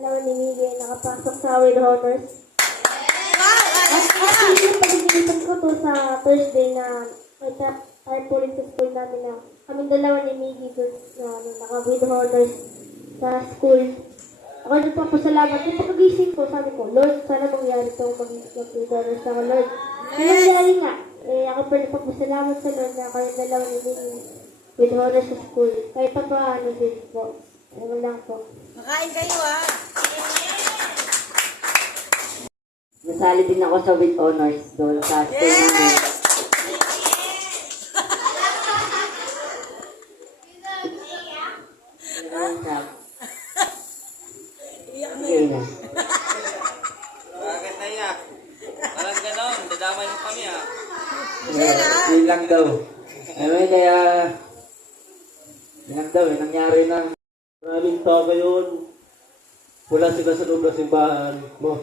dalawa ni Miguel nakapasok sa with honors. At actually, pag-inipan ko to sa Thursday na may tayo po rin sa school namin na kami dalawa ni Miguel na naka-with honors sa school. Ako nagpapasalamat. Yung pagkagising ko, sabi ko, Lord, sana mangyari ito mag-with honors ako, Lord. Yung nangyari nga, ako pa nagpapasalamat sa Lord na kayo dalawa ni Miguel with honors sa school. Kahit pa paano din po. Ano lang po. Makain kayo ah. Nasali din ako sa with honors doon sa school namin. Okay na. Bakit naiyak? Parang ganon, dadamay mo kami ah. Yun lang daw. Kaya, yun lang daw, nangyari na. Maraming tao ngayon, wala sila sa loob ng simbahan mo.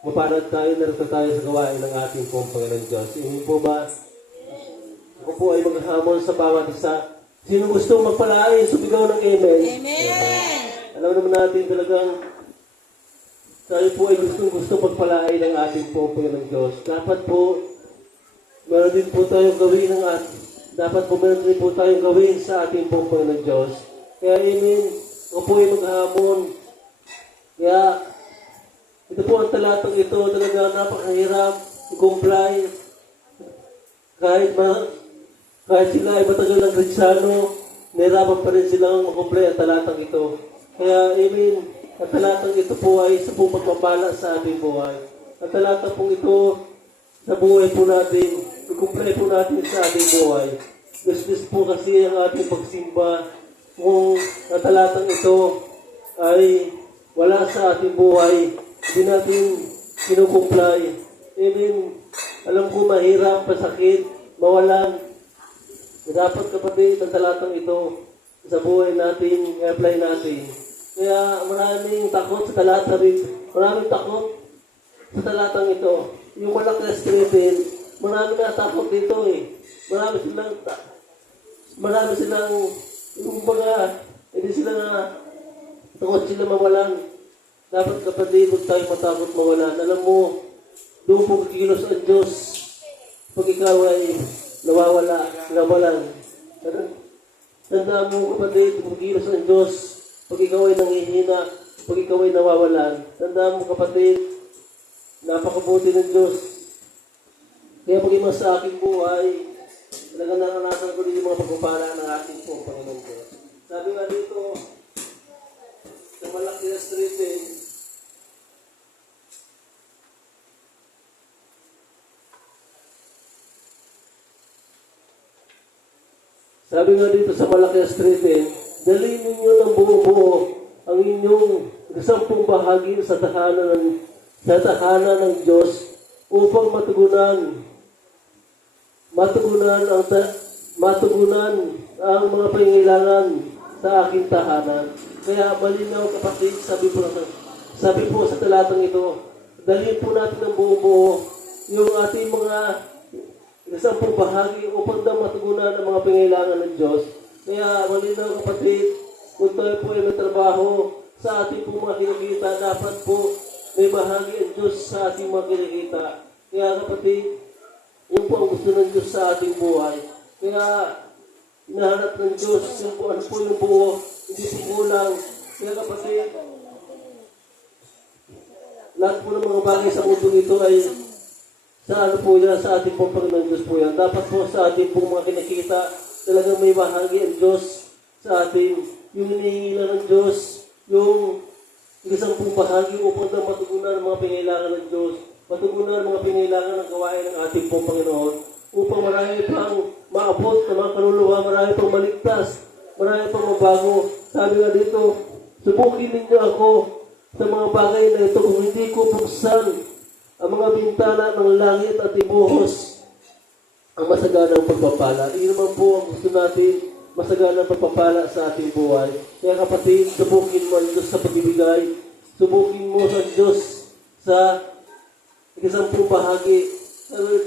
Mapanad tayo, narito tayo sa gawain ng ating pong Panginoon Diyos. Hindi po ba, ako po ay maghahamon sa bawat isa. Sino gusto magpalain, sumigaw ng amen. Amen. Alam naman natin talagang tayo po ay gusto pagpalain ng ating pong Panginoon Diyos. Dapat po, meron din po tayong gawin meron din po tayong gawin sa ating pong Panginoon Diyos. Kaya amen, ako po ay maghamon. Kaya, ito po ang talatang ito, talaga napakahirap i-comply. Kahit sila ay matagal ng Kristiyano, nahirapan pa rin silang mag-comply ang talatang ito. Kaya, amen, ang talatang ito po ay isa pong magpapala sa ating buhay. Ang talatang po ito, sa buhay po natin, i-comply po natin sa ating buhay. Gusto po kasi ang ating pagsimba kung ang talatang ito ay wala sa ating buhay, hindi natin kinukumply. Amen. Alam ko mahirap, pasakit, mawalan. Dapat kapatid, ang talatang ito sa buhay natin, i-apply natin. Kaya maraming takot sa talata rin. Maraming takot sa talatang ito. Yung Malakias 3:10, maraming natakot dito eh. Marami silang, yung baga, hindi sila takot sila mawalan. Dapat kapatid, huwag tayo matakot mawalan. Alam mo, doon po kikilos ang Diyos pag ikaw ay nawalan. Tandaan mo kapatid, kikilos ang Diyos pag ikaw ay nanghihina, pag ikaw ay nawawalan. Tandaan mo kapatid, napakabuti ng Diyos. Kaya pag sa aking buhay, talagang naranasan ko din yung mga pagpapala ng ating pong Panginoon Diyos. Sabi nga dito, sa Malakias 3:10, sabi nga dito sa Malakias 3:10, dalhin ninyo ng buo-buo ang inyong 10 bahagi sa tahanan ng Diyos upang matugunan ang mga pangangailangan sa aking tahanan. Kaya malinaw kapatid, sabi po sa talatang ito, dalhin po natin ng buo-buo yung ating mga 10 bahagi upang daw matugunan ang mga pangangailangan ng Diyos. Kaya malinaw kapatid, kung tayo po ay may trabaho sa ating po mga kinikita, dapat po may bahagi ang Diyos sa ating mga kinikita. Kaya kapatid, yun po ang gusto ng Diyos sa ating buhay. Kaya hinahanap ng Diyos yung po yung buo, hindi po kulang. Kaya kapatid, lahat po ng mga bagay sa mundo nito ay sa ating pong Panginoon Diyos po yan. Dapat po sa ating pong mga kinikita, talagang may bahagi ang Diyos sa ating, yung hinihingi ng Diyos, yung 10 bahagi upang na matugunan ang mga pangailangan ng Diyos, matugunan ang mga pangailangan ng gawain ng ating pong Panginoon, upang marami pang maabot ng mga kaluluwa, marami pang maligtas, marami pang mabago. Sabi nga dito, subukin ninyo ako sa mga bagay na ito kung hindi ko buksan ang mga bintana ng langit at ibuhos ang masaganang pagpapala. Iyon naman po ang gusto natin, masaganang pagpapala sa ating buhay. Kaya kapatid, subukin mo ang Diyos sa pagbibigay. Subukin mo sa Diyos sa 10 bahagi.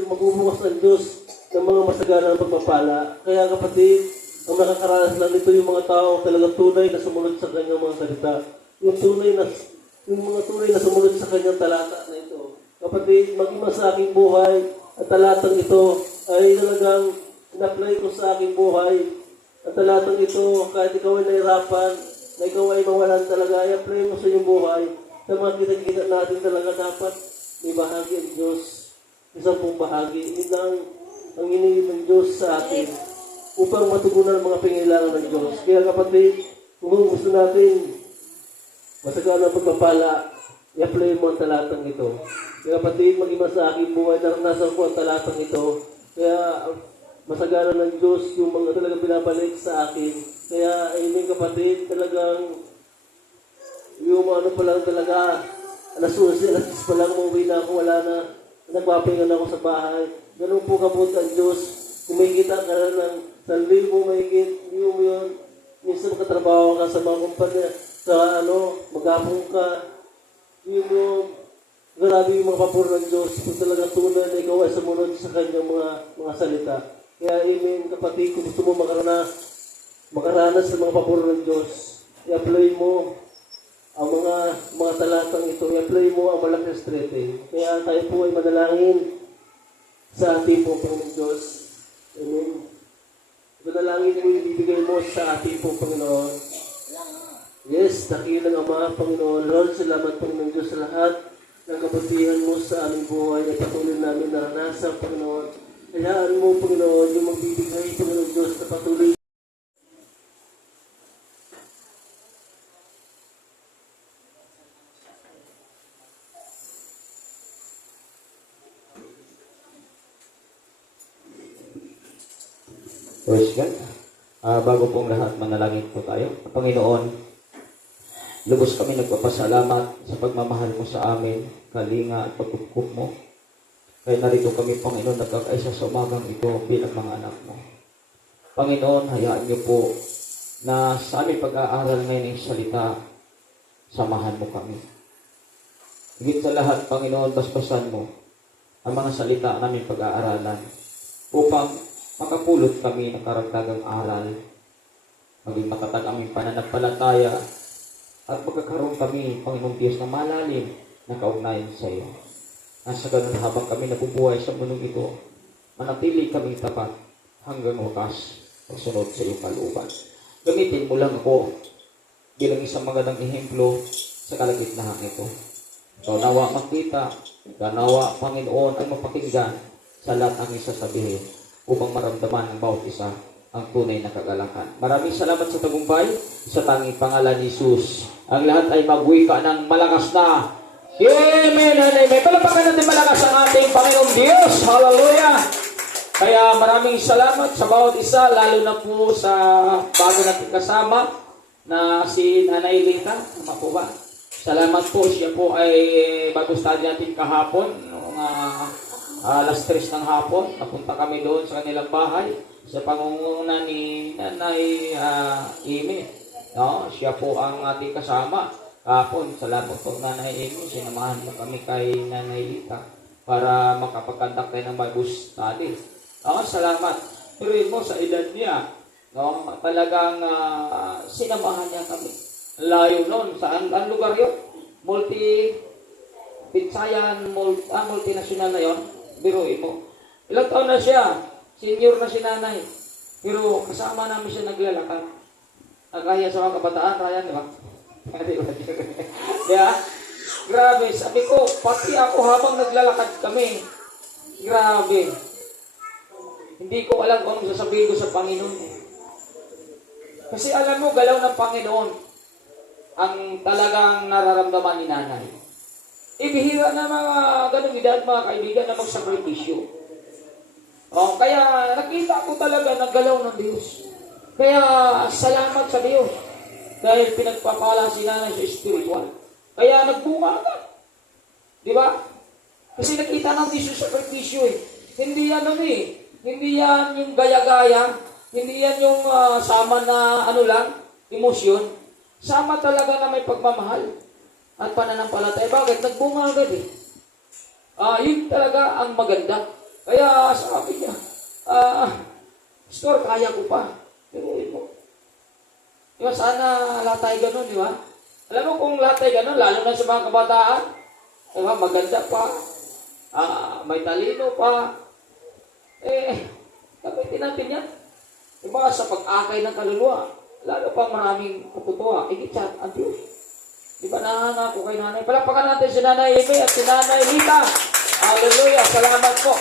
Magbubukas ang Diyos ng mga masaganang pagpapala. Kaya kapatid, ang nakakaranas lang nito yung mga tao talagang tunay na sumunod sa kanyang mga salita. yung mga tunay na sumunod sa kanyang talata na ito. Kapatid, mag-ima sa aking buhay at talatang ito ay talagang in-apply ko sa aking buhay. At talatang ito, kahit ikaw ay nahirapan, na ikaw ay mawalan talaga, i-apply mo sa iyong buhay. Sa mga kita-kita natin talaga dapat may bahagi ang Diyos. Isang pong bahagi. Yun ang hinihingi ng Diyos sa atin upang matugunan ang mga pangailangan ng Diyos. Kaya kapatid, kung gusto natin masagana ang pagpapala, i-apply mo ang talatang ito. Kaya kapatid, mag-ima sa aking buhay, naranasan ko ang talatang ito. Kaya masagana ng Diyos yung mga talagang pinabalik sa akin. Kaya, ayun kapatid, talagang yung ano pa lang talaga, alas 11, alas 10 pa lang, umuwi na ako, wala na, nagpapahinga na ako sa bahay. Ganun po kabuti ang Diyos. Kung may kita ka na ng 1,000 mahigit, hindi mo yun. Minsan makatrabaho ka sa mga kumpanya, sa maghapon ka. Yung grabe yung mga papuro ng Diyos. Kung talaga tunay na ikaw ay sumunod sa kanyang mga salita. Kaya amen, kapatid, kung gusto mo makaranas sa mga papuro ng Diyos, i-apply mo ang mga talatang ito, i-apply mo ang malaking strete. Kaya tayo po ay manalangin sa ating pong Panginoon Diyos. Amen. Manalangin mo yung ibibigay mo sa ating pong Panginoon. Yes, dakilang Ama, Panginoon. Lord, salamat Panginoon Diyos sa lahat ng kabutihan mo sa aming buhay at patuloy namin naranasan, Panginoon. Hayaan mo, Panginoon, yung magbibigay, Panginoon Diyos, na patuloy. Praise God. Bago pong lahat, manalangin po tayo. Panginoon, lubos kami nagpapasalamat sa pagmamahal mo sa amin, kalinga at pagkukup mo. Kaya narito kami, Panginoon, nagkakaisa sa umagang ito bilang mga anak mo. Panginoon, hayaan niyo po na sa aming pag-aaral ngayon ng salita, samahan mo kami. Higit sa lahat, Panginoon, basbasan mo ang mga salita namin pag-aaralan upang makapulot kami ng karagdagang aral, maging matatag aming pananampalataya, at magkakaroon kami, Panginoong Diyos, na malalim na kaugnayan sa iyo. Nasa ganun habang kami nabubuhay sa mundong ito, manatili kami tapat hanggang wakas pagsunod sa iyong kalooban. Gamitin mo lang ako bilang isang magandang ehemplo sa kalagitnaan ito. Ikaw nawa makita, nawa, Panginoon, ang mapakinggan sa lahat ang isasabihin upang maramdaman ng bawat isa ang tunay na kagalakan. Maraming salamat sa tagumpay sa tanging pangalan ni Jesus. Ang lahat ay magwika ng malakas na Amen and Amen. Palapakan natin malakas ang ating Panginoong Diyos. Hallelujah! Kaya maraming salamat sa bawat isa, lalo na po sa bago natin kasama na si Nanay Lita. Tama po ba? Salamat po. Siya po ay bago study natin kahapon, noong alas 3 ng hapon, napunta kami doon sa kanilang bahay sa pangunguna ni Nanay Amy. No? Siya po ang ating kasama kahapon. Salamat po Nanay Amy. Sinamahan mo kami kay Nanay Lita para makapag-conduct tayo ng Bible study. Salamat. Pero mo sa edad niya, no? Talagang sinamahan niya kami. Layo noon. Saan ang lugar yun? Multinational na yon. Biruin mo. Ilang taon na siya? Senior na si Nanay. Pero kasama namin siya naglalakad. Nagkaya sa mga kabataan, Ryan, di ba? Diba? Grabe. Sabi ko, pati ako habang naglalakad kami. Grabe. Hindi ko alam kung anong sasabihin ko sa Panginoon. Kasi alam mo, galaw ng Panginoon ang talagang nararamdaman ni Nanay. Ibihira na mga ganung edad, mga kaibigan, na magsakripisyo. Kaya nakita ko talaga na galaw ng Diyos. Kaya salamat sa Diyos. Dahil pinagpapala si Nanay sa spiritual. Kaya nagbunga ka. Di ba? Kasi nakita ng Diyos sa sakripisyo eh. Hindi yan Hindi yan yung gaya-gaya. Hindi yan yung sama na emosyon. Sama talaga na may pagmamahal at pananampalataya. Bakit? Nagbunga agad eh. Yun talaga ang maganda. Kaya sabi niya, Pastor, kaya ko pa. Pero ito. Diba, sana lahat tayo ganun, di ba? Alam mo kung lahat ay gano'n, lalo na sa mga kabataan, diba, maganda pa, may talino pa, gamitin natin yan. Diba, sa pag-akay ng kaluluwa, lalo pa maraming katutuwa, igitsan ang Diyos. Diba, nangangako kay nanay. Palapakan natin si Nanay Amy at si Nanay Lita. Hallelujah, salamat po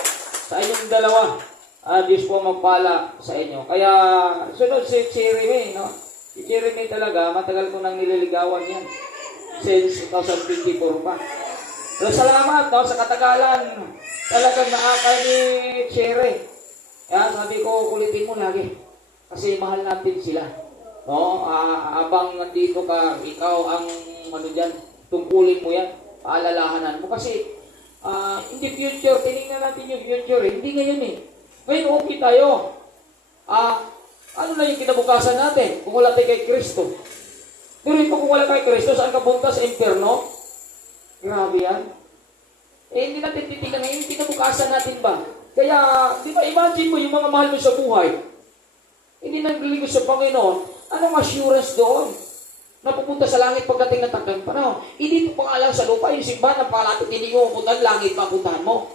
sa inyong dalawa. Diyos po magpala sa inyo. Kaya, sunod si Cherry May, no? Si Cherry May talaga, matagal ko nang nililigawan yan. Since 2024 pa. So, salamat, no? Sa katagalan, talagang naakay ni Cherry. Kaya sabi ko, kulitin mo lagi. Kasi mahal natin sila. No? Abang nandito ka, ikaw ang ano dyan, tungkulin mo yan, paalalahanan mo. Kasi, in the future, tinignan natin yung future. Hindi ngayon eh. Ngayon, okay tayo. Ano na yung kinabukasan natin kung wala tayo kay Kristo? Pero ito kung wala kay Kristo, saan ka punta? Sa impyerno? Grabe yan. Hindi natin titignan ngayon yung kinabukasan natin ba? Kaya, di ba, imagine mo yung mga mahal mo sa buhay. Hindi nagliligo sa Panginoon. Anong assurance doon? Napupunta sa langit pagdating ng takdang panahon. Hindi ito pangalang sa lupa. Yung simbahan ng palapit, hindi mo pupuntahan, langit mapuntahan mo.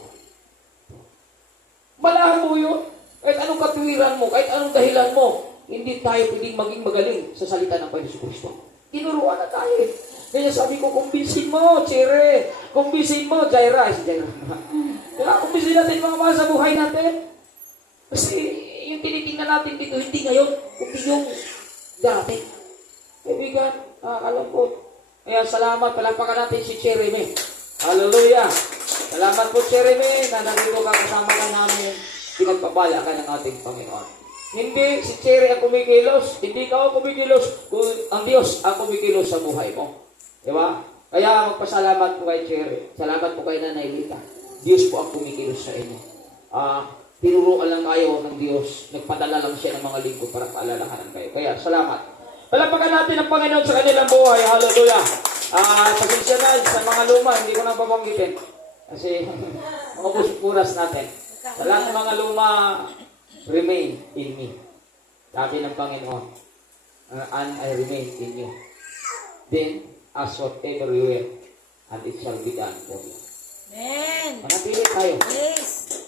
Malabo yun. Kahit anong katwiran mo, kahit anong dahilan mo, hindi tayo pwedeng maging magaling sa salita ng Panginoon Kristo. Tinuruan na tayo. Kaya sabi ko, kumbinsin mo, Chere. Kumbinsin mo, Jaira. Kaya kumbinsin natin mga mahal sa buhay natin. Kasi yung tinitingnan natin dito, hindi ngayon, kundi yung dati. Kaibigan, alam ko. Kaya salamat, palapakan natin si Cheremy. Hallelujah. Salamat po, Cheremy, na nandito ka kasama ka namin. Pinagpapala ka ng ating Panginoon. Hindi si Cherry ang kumikilos, hindi ka ang kumikilos, ang Diyos ang kumikilos sa buhay mo. Diba? Kaya magpasalamat po kay Cherry. Salamat po kay Nanay Lita. Diyos po ang kumikilos sa inyo. Tinuruan lang kayo ng Diyos. Nagpadala lang siya ng mga lingkod para paalalahanan kayo. Kaya salamat. Palapakan natin ang Panginoon sa kanilang buhay. Hallelujah. Pasensya na sa mga luma, hindi ko na babanggitin. Kasi mga puras natin. Sa lahat ng mga luma, remain in me. Sabi ng Panginoon, and I remain in you. Then, ask whatever you will, and it shall be done for you. Amen. Manatili tayo. Yes.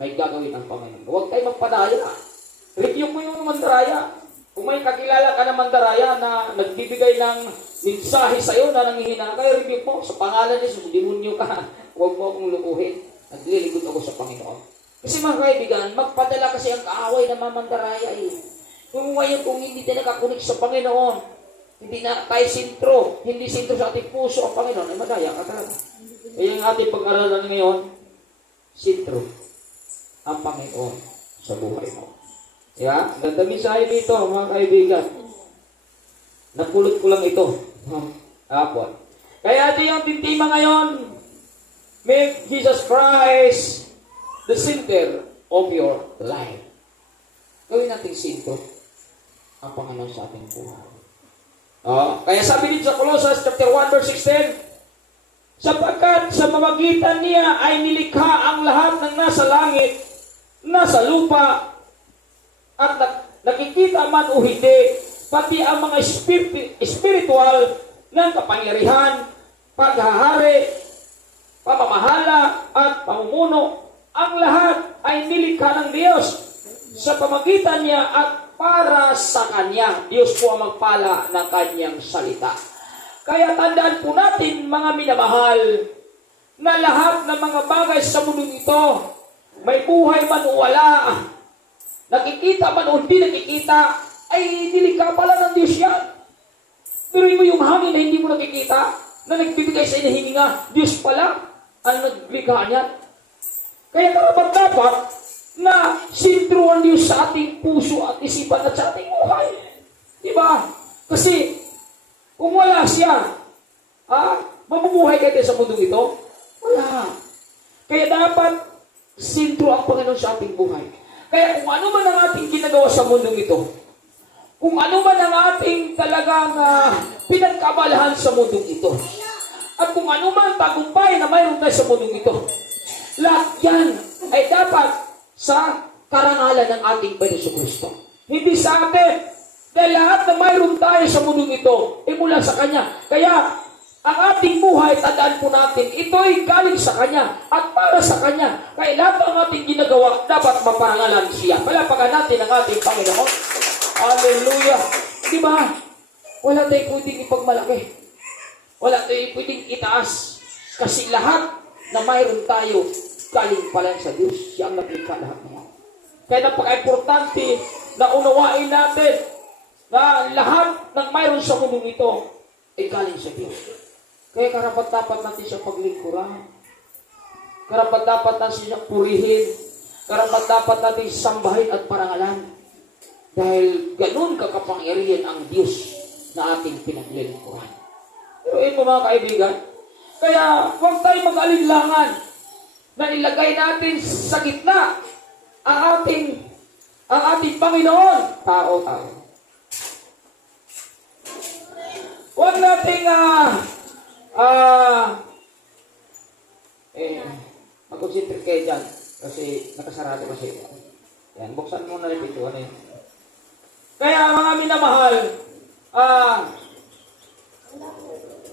May gagawin ang Panginoon. Huwag tayo magpadaya. Review mo yung mandaraya. Kung may kakilala ka na mandaraya na nagbibigay ng mensahe sa'yo na nanghihina kayo, review mo. Sa pangalan niya, sa demonyo ka. Huwag mo akong lukuhin. Naglilingkod ako sa Panginoon. Kasi mga kaibigan, magpadala kasi ang kaaway ng mamandaraya eh. Kung ngayon, kung hindi tayo nakakunik sa Panginoon, hindi na tayo sintro, hindi sintro sa ating puso ang Panginoon, ay madaya ka talaga. Kaya yung ating pag-aralan ngayon, sintro ang Panginoon sa buhay mo. Yeah? Ganda mensahe dito, mga kaibigan. Napulot ko lang ito. Apon. Kaya ito yung tintima ngayon. Make Jesus Christ the center of your life. Gawin natin sintro ang Panginoon sa ating buhay. Kaya sabi dito sa Colossians chapter 1 verse 16, sapagkat sa pamamagitan niya ay nilikha ang lahat ng nasa langit, nasa lupa, at nakikita man o hindi, pati ang mga spiritual ng kapangyarihan, paghahari, pamamahala, at pamumuno, ang lahat ay nilikha ng Diyos sa pamamagitan niya at para sa Kanya. Diyos po ang magpala ng Kanyang salita. Kaya tandaan po natin, mga minamahal, na lahat ng mga bagay sa mundong ito, may buhay man o wala, nakikita man o hindi nakikita, ay nilikha pala ng Diyos yan. Pero mo yung hangin na hindi mo nakikita, na nagbibigay sa inahininga, Diyos pala ang naglikha niyan. Kaya dapat na sintruan Diyos sa ating puso at isipan at sa ating buhay. Diba? Kasi, kung wala siya, mamumuhay kayo sa mundong ito? Wala. Kaya dapat sintro ang Panginoon sa ating buhay. Kaya kung ano man ang ating ginagawa sa mundong ito, kung ano man ang ating talagang pinagkabalahan sa mundong ito, at kung ano man ang tagumpay na mayroon tayo sa mundong ito, lahat yan ay dapat sa karangalan ng ating Panginoon Kristo. Hindi sa atin, Dahil lahat na mayroon tayo sa mundong ito, ay mula sa Kanya. Kaya, ang ating buhay, tandaan po natin, ito'y galing sa Kanya at para sa Kanya. Kaya lahat ng ating ginagawa, dapat maparangalan siya. Palapakan natin ang ating Panginoon. Hallelujah! Diba? Wala tayong pwedeng ipagmalaki. Wala tayong pwedeng itaas. Kasi lahat na mayroon tayo, galing pala sa Diyos. Siya ang naglikha lahat ng yan. Kaya napaka-importante na unawain natin na lahat ng mayroon sa mundong ito ay galing sa Diyos. Kaya karapat-dapat natin siya paglingkuran. Karapat-dapat natin siya purihin. Karapat-dapat natin sambahin at parangalan. Dahil ganun kakapangyarihan ang Diyos na ating pinaglilingkuran. Pero ito mga kaibigan, kaya huwag tayo mag-alinlangan na ilagay natin sa gitna ang ating Panginoon. Tao. Huwag nating mag-concentrate kayo dyan kasi nakasarado kasi. Yan, buksan mo na rin ito. Ano yun? Kaya mga minamahal,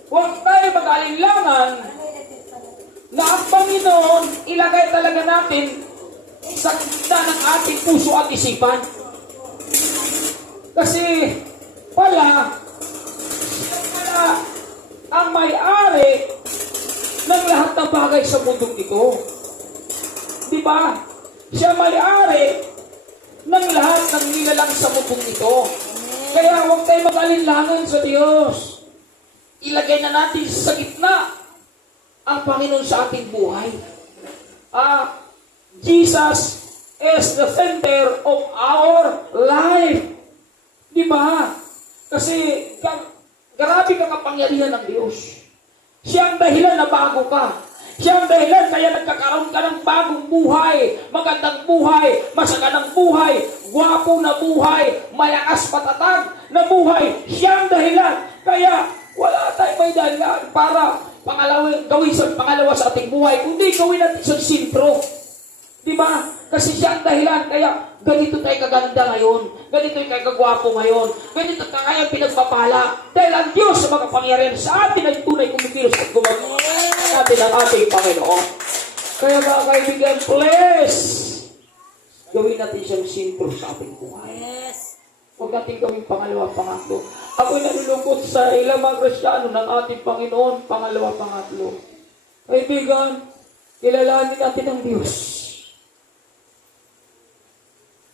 huwag tayo mag-alinlangan na ang Panginoon ilagay talaga natin sa gitna ng ating puso at isipan. Kasi pala ang may-ari ng lahat ng bagay sa mundong ito. Di ba? Siya may-ari ng lahat ng nilalang sa mundong ito. Kaya huwag tayo mag-alinlangan sa Diyos. Ilagay na natin sa gitna ang Panginoon sa ating buhay. Jesus is the center of our life. Di ba? Kasi grabe ka kapangyarihan ng Diyos. Siya ang dahilan na bago ka. Siya ang dahilan kaya nagkakaroon ka ng bagong buhay, magandang buhay, masaganang buhay, gwapo na buhay, malakas patatag na buhay. Siya ang dahilan. Kaya wala tayong may dahilan para gawin sa pangalawa sa ating buhay, kundi gawin natin sa sentro. Diba? Kasi siya ang dahilan. Kaya ganito tayo kaganda ngayon. Ganito tayo kagwapo ngayon. Ganito tayo pinagpapala. Dahil ang Diyos sa mga pangyarihan sa atin ay tunay kumikilos at gumagawa natin ang ating Panginoon. Kaya mga kaibigan, please, gawin natin siyang sentro sa ating buhay. Yes. Huwag natin gawin pangalawa, pangatlo. Ako'y nalulungkot sa ilang mga Kristiyano ng ating Panginoon, pangalawa, pangatlo. Kaibigan, kilalanin natin ang Diyos.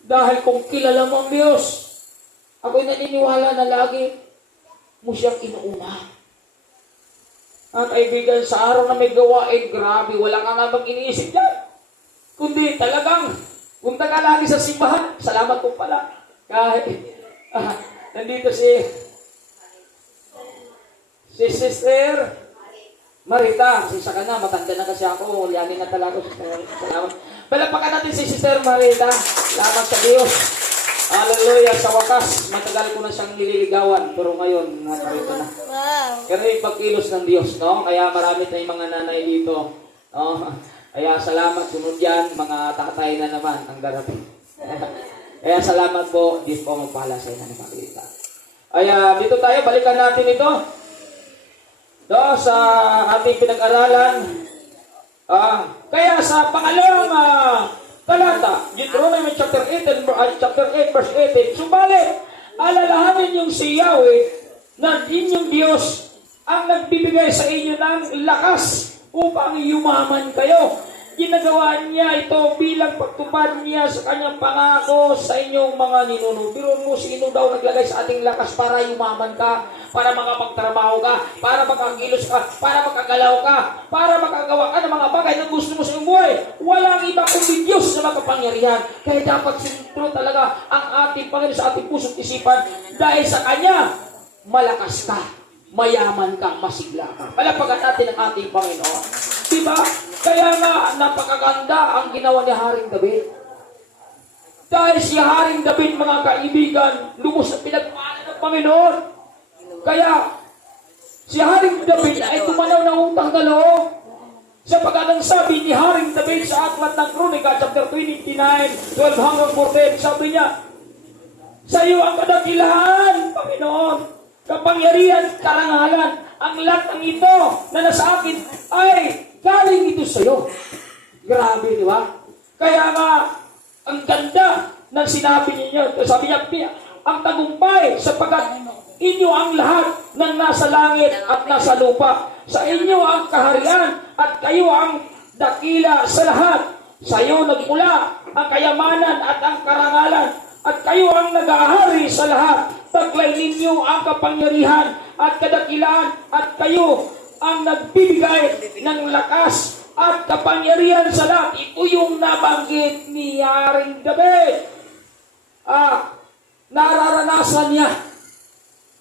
Dahil kung kilala mo ang Diyos, ako'y naniniwala na lagi mo siyang inuuna. Ang kaibigan, sa araw na may gawain, grabe, wala ka nga bang iniisip dyan. Kundi talagang, punta ka lagi sa simbahan. Salamat po pala. Kahit, nandito si Sister Marita. Sisa ka na, matanda na kasi ako. Yanin na talaga. Salamat. Palapakan natin si Sister Marita. Salamat sa Diyos. Hallelujah. Sa wakas, matagal ko na siyang nililigawan. Pero ngayon, nakarito na. Wow. Pero yung pagkilos ng Diyos, no? Kaya marami tayong mga nanay dito. No? Kaya salamat. Sunod yan, mga tatay na naman ang darating. Kaya salamat po. Diyos po magpala sa inyo ng Marita. Kaya dito tayo, balikan natin ito. Sa ating pinag-aralan. Kaya sa pangalawang talata, Deuteronomy chapter 8 verse 18, subalit, alalahanin yung si Yahweh na inyong Diyos ang nagbibigay sa inyo ng lakas upang yumaman kayo. Ginagawa niya ito bilang pagtupad niya sa kanyang pangako sa inyong mga ninuno. Biro mo, sino daw naglagay sa ating lakas para yumaman ka, para makapagtrabaho ka, para makagilos ka, para makagalaw ka, para makagawa ka ng mga bagay na gusto mo sa iyong buhay. Walang iba kundi Diyos na makapangyarihan. Kaya dapat sintro talaga ang ating Panginoon sa ating puso't isipan. Dahil sa Kanya, malakas ka, mayaman ka, masigla ka. Palapagan natin ang ating Panginoon. Diba? Kaya nga, napakaganda ang ginawa ni Haring David. Dahil si Haring David, mga kaibigan, lubos na pinagpaanan ng Panginoon. Kaya, si Haring David ay tumanaw ng utang na loob. Sapagkat ang sabi ni Haring David sa Aklat ng Kronika, chapter 29, 12 hanggang 14, sabi niya, Sa iyo ang kadakilahan, Panginoon. Kapangyarihan, karangalan. Ang lahat ng ito na nasa akin ay galing ito sa iyo. Grabe, di ba? Kaya nga, ang ganda ng sinabi ninyo. Sabi niya, ang tagumpay sapagkat inyo ang lahat ng nasa langit at nasa lupa. Sa inyo ang kaharian at kayo ang dakila sa lahat. Sa iyo nagmula ang kayamanan at ang karangalan at kayo ang nag-ahari sa lahat. Taglay ninyo ang kapangyarihan at kadakilaan at kayo ang nagbibigay ng lakas at kapangyarihan sa lahat. Ito yung nabanggit ni Haring David. Nararanasan niya.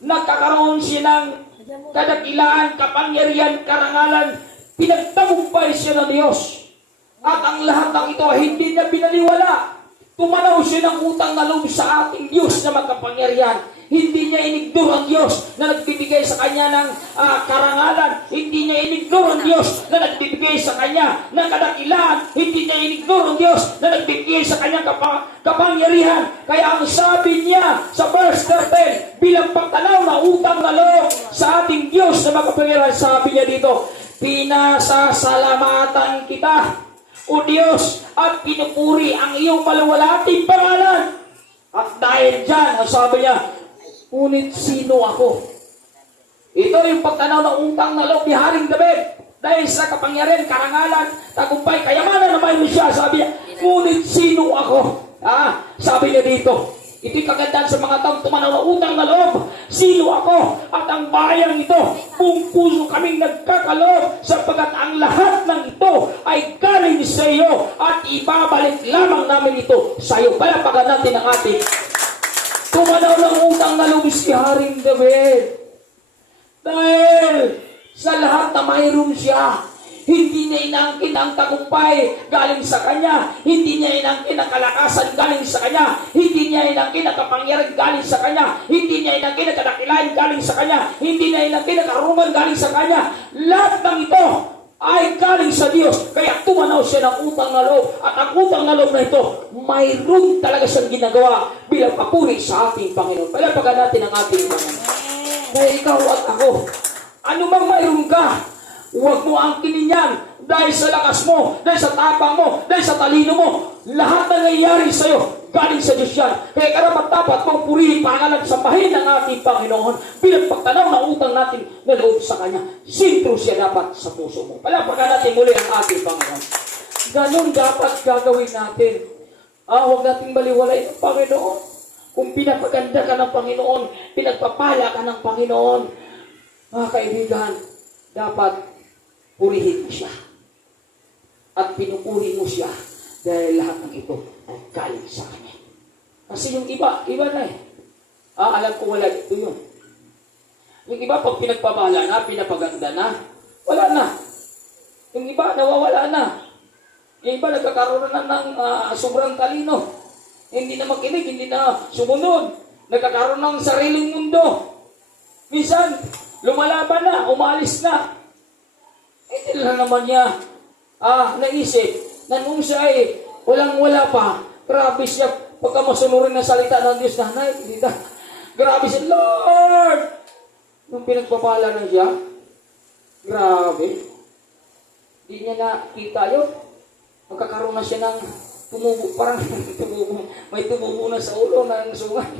Nagkakaroon siya ng kadakilaan, kapangyarihan, karangalan. Pinagtagumpay siya ng Diyos. At ang lahat ng ito hindi niya binaliwala. Tumanaw siya ng utang na loob sa ating Diyos na magkapangyarihan. Hindi niya inigdor ang Diyos na nagbibigay sa kanya ng karangalan. Hindi niya inigdor ang Diyos na nagbibigay sa kanya ng kadakilaan. Hindi niya inigdor ang Diyos na nagbibigay sa kanya kapangyarihan. Kaya ang sabi niya sa verse 13, bilang pagtanaw na utang na loob sa ating Diyos na magkapangyarihan, sabi niya dito, pinasasalamatan kita, O Diyos, at pinupuri ang iyong maluwalating pangalan. At dahil dyan, ang sabi niya, ngunit sino ako? Ito yung pagtanaw ng utang na loob ni Haring David. Dahil sa kapangyarihan, karangalan, tagumpay, kayamanan na mayroon siya. Sabi niya, ngunit sino ako? Sabi niya dito, ito'y kagandahan sa mga taong tumanaw ng utang na loob. Sino ako? At ang bayang ito, buong puso kaming nagkakaloob sapagkat ang lahat ng ito ay galing sa iyo at ibabalik lamang namin ito sa iyo. Palapagan natin ang ating tumanaw ng utang na loob si Haring David. Dahil sa lahat na mayroon siya, hindi niya inangkin ang tagumpay galing sa kanya. Hindi niya inangkin ang kalakasan galing sa kanya. Hindi niya inangkin ang kapangyarihan galing sa kanya. Hindi niya inangkin ang kadakilain galing sa kanya. Hindi niya inangkin ang karunungan galing sa kanya. Lahat ng ito ay galing sa Diyos. Kaya tumanaw siya ng utang na loob. At ang utang na loob na ito, mayroon talaga siyang ginagawa bilang papuri sa ating Panginoon. Palapagan natin ang ating Panginoon. Kaya ikaw at ako, ano mang mayroon ka, huwag mo angkinin yan dahil sa lakas mo, dahil sa tapang mo, dahil sa talino mo. Lahat na nangyayari sa iyo, galing sa Diyos yan. Kaya karapat-dapat mong purihin, pangalan, sambahin ng ating Panginoon bilang pagtanaw na utang natin na loob sa Kanya. Sintro siya dapat sa puso mo. Palapagan natin muli ang ating Panginoon. Ganon dapat gagawin natin. Huwag nating baliwalay ng Panginoon. Kung pinapaganda ka ng Panginoon, pinagpapala ka ng Panginoon, mga kaibigan, dapat purihin mo siya. At pinupuri mo siya dahil lahat ng ito ay galing sa Kanya. Kasi yung iba na eh. Alam ko wala ito yun. Yung iba pag pinagpabala na, pinapaganda na, wala na. Yung iba nawawala na. Yung iba nagkakaroon na ng sobrang talino. Hindi na makinig, hindi na sumunod. Nagkakaroon ng sariling mundo. Minsan, lumalaban na, umalis na. Hindi lang naman niya naisip na nung siya ay walang-wala pa, grabe siya pagka masunurin ng salita ng Diyos, nanay, grabe siya, Lord! Nung pinagpapala na siya, grabe. Hindi niya nakita yun. Magkakaroon na siya ng tumubo, parang tumubo, may tumubo na sa ulo ng sungay.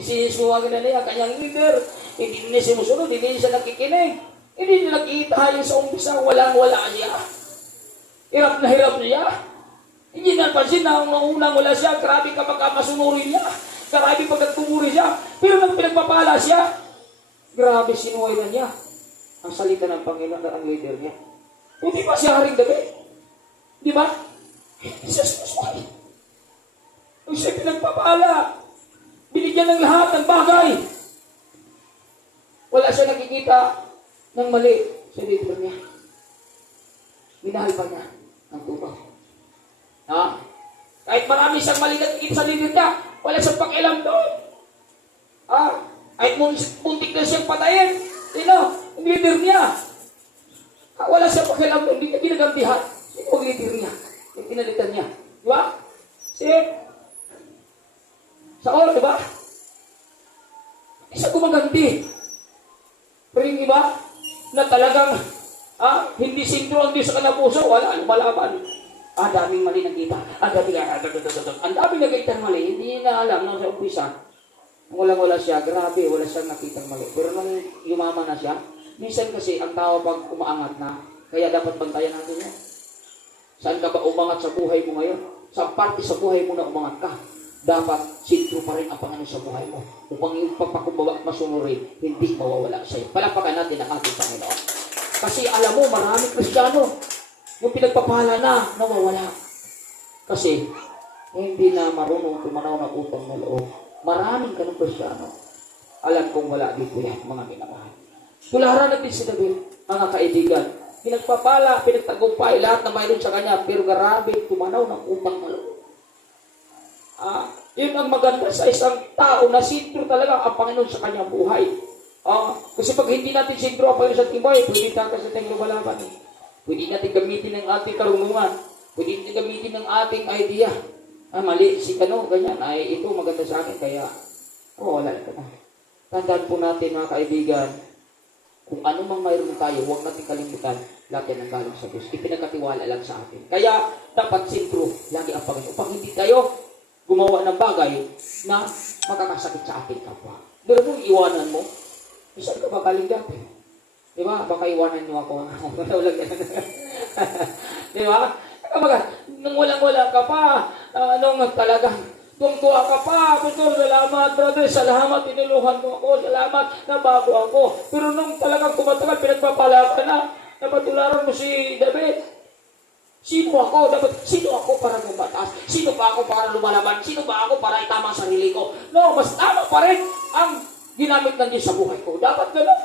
Sinuwagin na niya, kanyang leader. Hindi niya sinusunod, hindi niya nakikinig. Hindi niya nakita yung sa umpisa, walang-wala siya. Hirap na hirap niya. Hindi na pansin na unang wala siya, grabe kapag masunurin niya. Grabe pagkat tumuri siya. Pero nang pinagpapala siya, grabe sinuway na niya ang salita ng Panginoon na ang leader niya. Hindi ba siya Haring David? Di ba? Siya sinuway. Nung siya pinagpapala, binigyan ng lahat ng bagay. Wala siya nakikita ng mali sa leader niya. Minahal pa niya ang tubaw. Kahit marami siyang mali nakikita sa leader niya, wala siyang pakialam doon. Kahit muntik na siyang patayin, ang leader niya. Wala siyang pakialam doon, hindi niya ginagambihan. Sino ang leader niya? Yung pinalitan niya. Di ba? Saul, di ba? Isa gumaganti. Pero yung iba, na talagang hindi sintro ang Diyos sa kanilang puso, wala, lumalaban. Daming mali nakita. Ang daming nakita mali, hindi na alam nung sa umpisa. Wala siya, grabe, wala siyang nakitang mali. Pero nung yumaman na siya, minsan kasi ang tao pag umaangat na, kaya dapat bantayan natin yan. Saan ka ba umangat sa buhay mo ngayon? Sa parte sa buhay mo na umangat ka, dapat sintro pa rin ang Panginoon sa buhay mo. Upang yung pagpakumbaba at masunurin, hindi mawawala sa iyo. Palapakan natin ang ating Panginoon. Kasi alam mo, maraming Kristiyano, yung pinagpapala na, nawawala. Kasi, hindi na marunong tumanaw ng utang na loob. Maraming ganong Kristiyano. Alam kong wala dito yan, mga minamahal. Tularan natin si David, mga kaibigan. Pinagpapala, pinagtagumpay, lahat na mayroon sa kanya, pero grabe, tumanaw ng utang na loob. Yun ang maganda sa isang tao na sintro talaga ang Panginoon sa kanyang buhay. Kasi pag hindi natin sintro ang Panginoon sa ating buhay, pwede tayo sa ating lumalaban. Pwede natin gamitin ang ating karunungan. Pwede natin gamitin ang ating idea. Mali, ganyan. Ito maganda sa akin, kaya, wala ka na. Tandaan po natin, mga kaibigan, kung ano mang mayroon tayo, huwag natin kalimutan, lahat yan ang galing sa Diyos. Ipinagkatiwala lang sa atin. Kaya, dapat sintro lagi ang Panginoon. Upang hindi tayo gumawa ng bagay na makakasakit sa ating kapwa. Pero kung iwanan mo, saan ka ba galing dati? Di ba? Baka iwanan nyo ako. Di ba? Nung walang-wala ka pa, nung talagang tungtuwa ka pa, Pastor, salamat, brother, salamat, tinulungan mo ako, salamat, nabago ako. Pero nung talagang kumatagal, pinagpapala ka na, napatularan mo si David. Sino ako para gumatas? Sino ba ako para lumalaban? Sino ba ako para itama ang sarili ko? No, mas tama pa rin ang ginamit ng Diyos sa buhay ko. Dapat gano'n.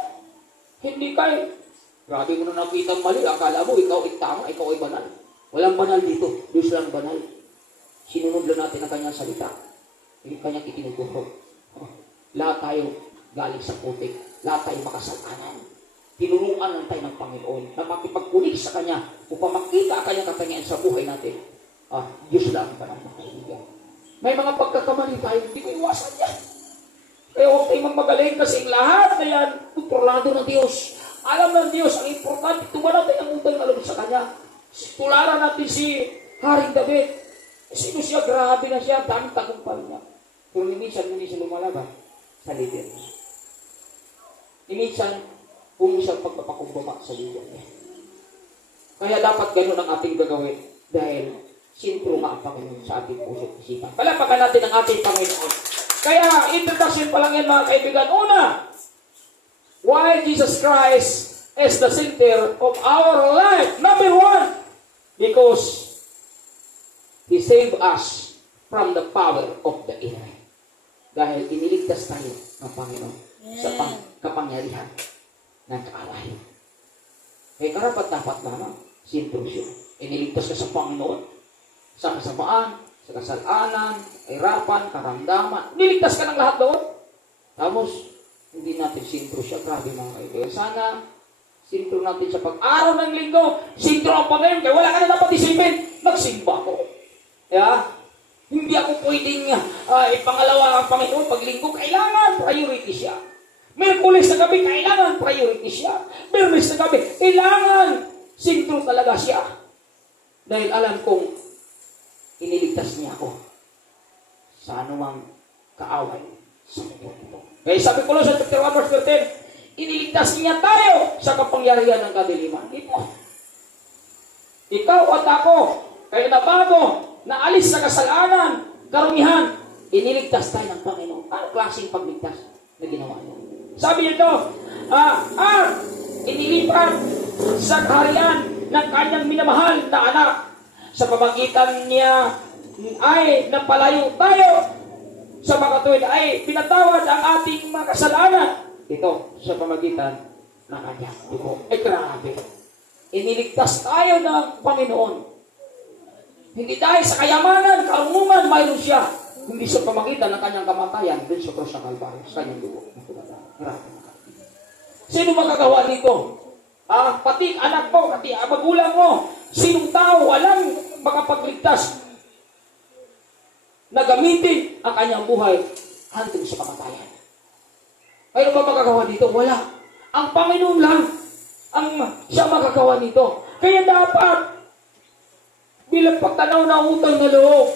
Hindi kayo. Grabe mo na nakita mali. Akala mo, ikaw ay tama, ikaw ay banal. Walang banal dito. Diyos lang banal. Sinunod lang natin ang kanyang salita. Yung kanyang itinuturo. Lahat tayo galing sa putik. Lahat tayo makasalanan. Tinuruan lang tayo ng Panginoon na makipagkulig sa Kanya upang makita ang Kanyang katangian sa buhay natin. Diyos lang ang banal ng kaibigan. May mga pagkakamali tayo, hindi ko iwasan yan. Kaya huwag tayong magaling kasi lahat na yan, kontrolado ng Diyos. Alam ng Diyos, ang importante, tumanaw tayo ang utang na loob sa Kanya. Tularan natin si Haring David. Sino siya? Grabe na siya. Daming tagumpay niya. Pero hindi siya lumalaban sa leader. Minsan, kung isang pagpapakumbaba sa liwan niya. Kaya dapat ganun ang ating gagawin dahil sintro nga ang Panginoon sa ating puso at isipan. Palapakan natin ang ating Panginoon. Kaya, introduction pa lang yan, mga kaibigan. Una, why Jesus Christ is the center of our life. Number one, because He saved us from the power of the enemy. Dahil iniligtas tayo ng Panginoon sa kapangyarihan ng kaaway. Kaya karapat-dapat na sintro siya. Iniligtas ka sa Panginoon, sa kasamaan, sa kasalanan, kahirapan, karamdaman. Niligtas ka ng lahat doon. Tapos, hindi natin sintro siya. Grabe mga kaibigan. Sana, sintro natin sa pag-araw ng linggo. Sintro ang Panginoon. Kaya wala ka na dapat isipin. Nagsimba ko. Hindi ako pwedeng ipangalawa ang Panginoon. Pag linggo, kailangan priority siya. Merkulis na gabi, kailangan priority siya. Merkulis na gabi, kailangan sintro talaga siya. Dahil alam kong iniligtas niya ako sa anumang kaaway sa mundo ito. Kaya sabi ko lang sa chapter 1 verse 13, iniligtas niya tayo sa kapangyarihan ng kadiliman. Ikaw at ako, kaya nabago, naalis sa kasalanan, karumihan, iniligtas tayo ng Panginoon. Anong klaseng pagligtas na ginawa niya? Sabi nito, inilipat sa kaharian ng kanyang minamahal na anak. Sa pamagitan niya ay napalayo tayo. Sa makatuwid ay pinatawad ang ating mga kasalanan. Ito, sa pamagitan ng kanyang dugo. Grabe. Iniligtas tayo ng Panginoon. Hindi dahil sa kayamanan, kaunguman, mayroon siya. Hindi sa pamagitan ng kanyang kamatayan dun sa cross ng Kalbaryo, sa kanyang dugo. Sino magagawa dito? Pati anak mo, pati magulang mo, sinong tao walang makapagligtas na gamitin ang kanyang buhay hanggang sa kamatayan. Mayroon ba magagawa dito? Wala. Ang Panginoon lang ang siya magagawa nito. Kaya dapat, bilang pagtanaw ng utang na loob,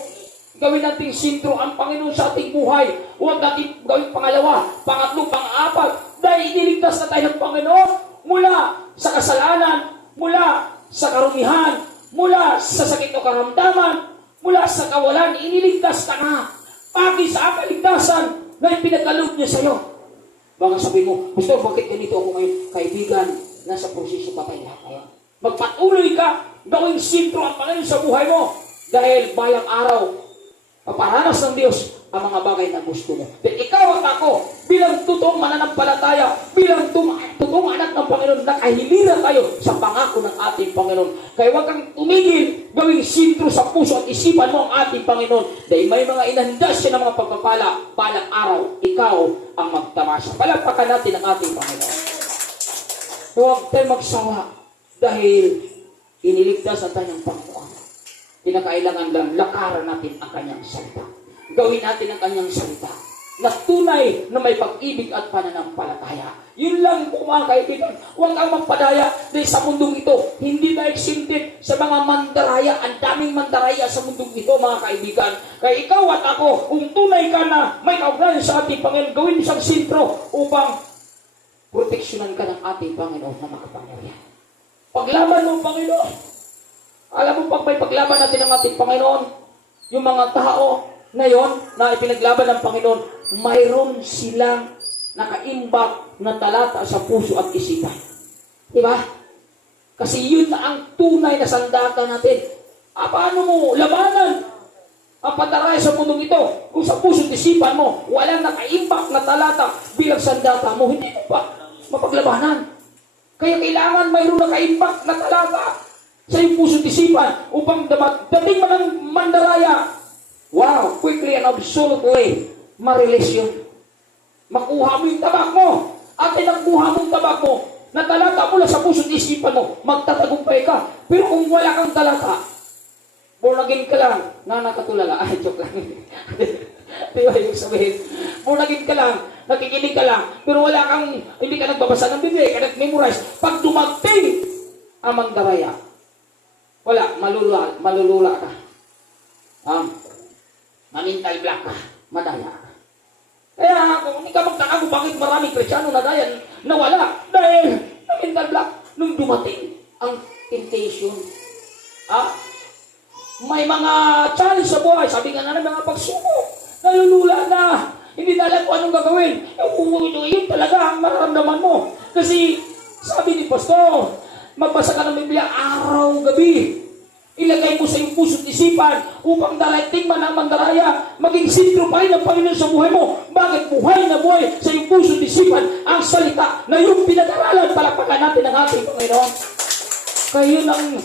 gawin nating sintro ang Panginoon sa ating buhay. Huwag natin gawin pangalawa, pangatlo, pang-apat. Dahil iniligtas na tayo ng Panginoon mula sa kasalanan, mula sa karumihan, mula sa sakit o karamdaman, mula sa kawalan, iniligtas ka na. Pagi sa kaligtasan na ipinagkaloob niya sa'yo. Baka sabihin mo, Pastor, bakit ganito ako ngayon? Kaibigan, nasa proseso pa tayo lahat ngayon. Magpatuloy ka, gawing sintro ang Panginoon sa buhay mo. Dahil balang araw, paparanas ng Diyos ang mga bagay na gusto mo. At ikaw at ako, bilang totoong mananampalataya, bilang totoong anak ng Panginoon, nakahilira tayo sa pangako ng ating Panginoon. Kaya huwag kang tumigil, gawing sintro sa puso at isipan mo ang ating Panginoon. Dahil may mga inanda siya ng mga pagpapala, balang araw, ikaw ang magtamasa. Palapakan natin ang ating Panginoon. Huwag tayo magsawa dahil iniligtas ang tanyang Panginoon. Kinakailangan lang lakaran natin ang kanyang salita. Gawin natin ang kanyang salita na tunay na may pag-ibig at pananampalataya. Yun lang po mga kaibigan. Huwag kang magpadaya dahil sa mundong ito. Hindi na exempted sa mga mandaraya. Ang daming mandaraya sa mundong ito mga kaibigan. Kaya ikaw at ako, kung tunay ka na may kaugnayan sa ating Panginoon, gawin isang sintro upang proteksyonan ka ng ating Panginoon na makapangyarihan. Paglaban mo, Panginoon. Alam mo, pag may paglaban natin ng ating Panginoon, yung mga tao na yon na ipinaglaban ng Panginoon, mayroon silang nakaimbak na talata sa puso at isipan. Diba? Kasi yun na ang tunay na sandata natin. Paano mo labanan ang pandaraya sa mundong ito? Kung sa puso at isipan mo, walang nakaimbak na talata bilang sandata mo, hindi mo pa mapaglabanan. Kaya kailangan mayroon nakaimbak na talata sa iyong puso at isipan upang dating man ang mandaraya, wow, quickly and absolutely, ma-release yun. Makuha mo yung tabak mo. At nakuha mo yung tabak mo, na talata mula sa puso at isipan mo, magtatagumpay ka. Pero kung wala kang talata, born-again ka lang, nakatulala. Ay, joke lang. Di ba yung sabihin? Born-again ka lang, nakikinig ka lang, pero wala kang, hindi ka nagbabasa ng Biblia, ka nag-memorize. Pag dumagting ang mandaraya, wala, malulula ka. Mental block ka, madaya. Kaya kung hindi ka magtaka kung bakit maraming Kristiyano na dayan, nawala. Dahil na mental block, nung dumating ang temptation. May mga challenge sa buhay, sabi nga na ng mga pagsubok, nalulula na, hindi na alam kung anong gagawin. Yun talaga ang mararamdaman mo. Kasi sabi ni Pastor, magbasa ka ng Biblia araw-gabi. Ilagay mo sa iyong puso at isipan upang darating man ang mandaraya, maging sentro pa rin ang Panginoon sa buhay mo. Bakit buhay na buhay sa iyong puso at isipan ang salita na yung pinag-aralan, palakpakan natin ang ating Panginoon. Kaya yun ang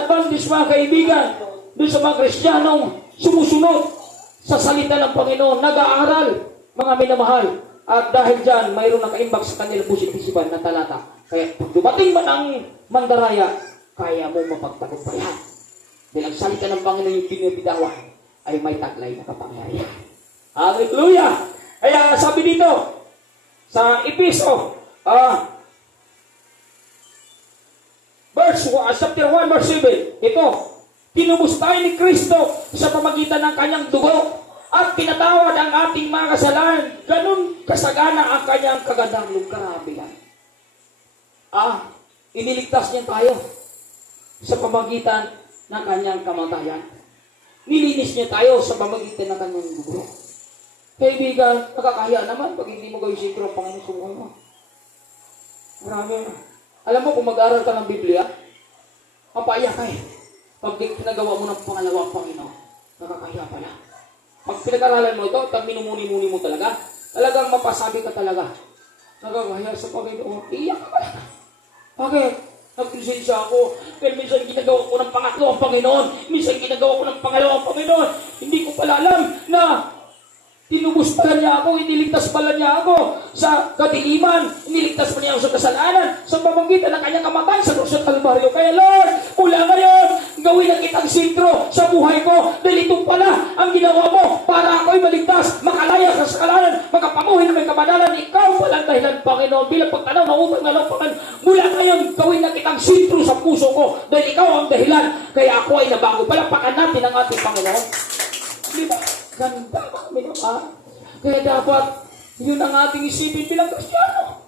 advantage mga kaibigan doon sa mga Kristiyanong sumusunod sa salita ng Panginoon, nag-aaral, mga minamahal. At dahil dyan, mayroong nakaimbak sa kanilang puso at isipan na talata. Kaya pag dumating man ang mandaraya, kaya mo mapagtagumpayan. Dahil ang salita ng Panginoon yung binibitawan ay may taglay na kapangyarihan. Hallelujah! Kaya sabi dito, sa Episo, chapter 1, verse 7, ito, tinubos tayo ni Kristo sa pamagitan ng kanyang dugo at pinatawad ang ating mga kasalanan. Ganun kasagana ang kanyang kagandang lugkarabilan. Iniligtas niya tayo sa pamagitan ng kanyang kamatayan. Nilinis niya tayo sa pamagitan ng kanyang dugo. Kaibigan, nakakahiya naman pag hindi mo gawin sintro ang Panginoon sa buhay mo. Marami. Alam mo, kung mag-aaral ka ng Biblia, mapaiyak ka eh. Pag pinagawa mo ng pangalawa ang Panginoon, nakakahiya pala. Pag pinag-aralan mo ito, pag minumuni-muni mo talaga, talagang mapasabi ka talaga. Nakakahiya sa Panginoon. Iyak ka pala. Bakit? Nagpresensya ako. Pero minsan ginagawa ko ng pangatlo ang Panginoon. Minsan ginagawa ko ng pangalawa ang Panginoon. Hindi ko pala alam na tinubos pala niya ako, iniligtas pala niya ako sa kadiliman, iniligtas pala niya ako sa kasalanan, sa pamamagitan ng kanyang kamatay sa krus at Kalbaryo. Kaya Lord, mula ngayon, gawin ang kitang sentro sa buhay ko, dahil ito pala ang ginawa mo para ako'y maligtas, makalaya sa kasalanan, makapamuhin ng may kabanalan. Ikaw pala ang panalo, Panginoon. Mula ngayon, gawin na kitang sentro sa puso ko dahil ikaw ang dahilan kaya ako ay nabago. Palapakan natin ang ating Panginoon. Di ba? Ganda kami naman. Kaya dapat, yun ang ating isipin bilang Kristiyano.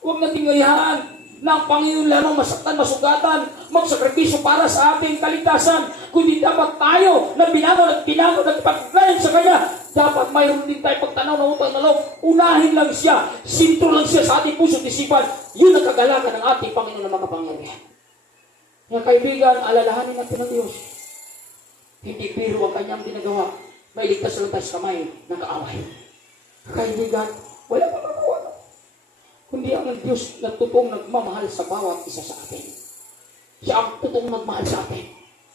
Huwag nating ngayahan na ang Panginoon lamang masaktan, masugatan, magsakripisyo para sa ating kaligtasan. Kundi dapat tayo na binago at ipag-gayon sa Kanya. Dapat mayroon din tayo pagtanaw na utang na loob. Unahin lang siya, sintro lang siya sa ating puso at isipan. Yun ang kagalakan ng ating Panginoon na makapangyarihan. Kaya kaibigan, alalahanin natin ng Diyos. Hindi biro ang Kanyang ginagawa. May ligtas lang tayo sa kamay ng kaaway. Kaibigan, wala pa magawa. Kundi ang Diyos na totoong nagmamahal sa bawat isa sa atin. Siya ang totoong nagmahal sa atin.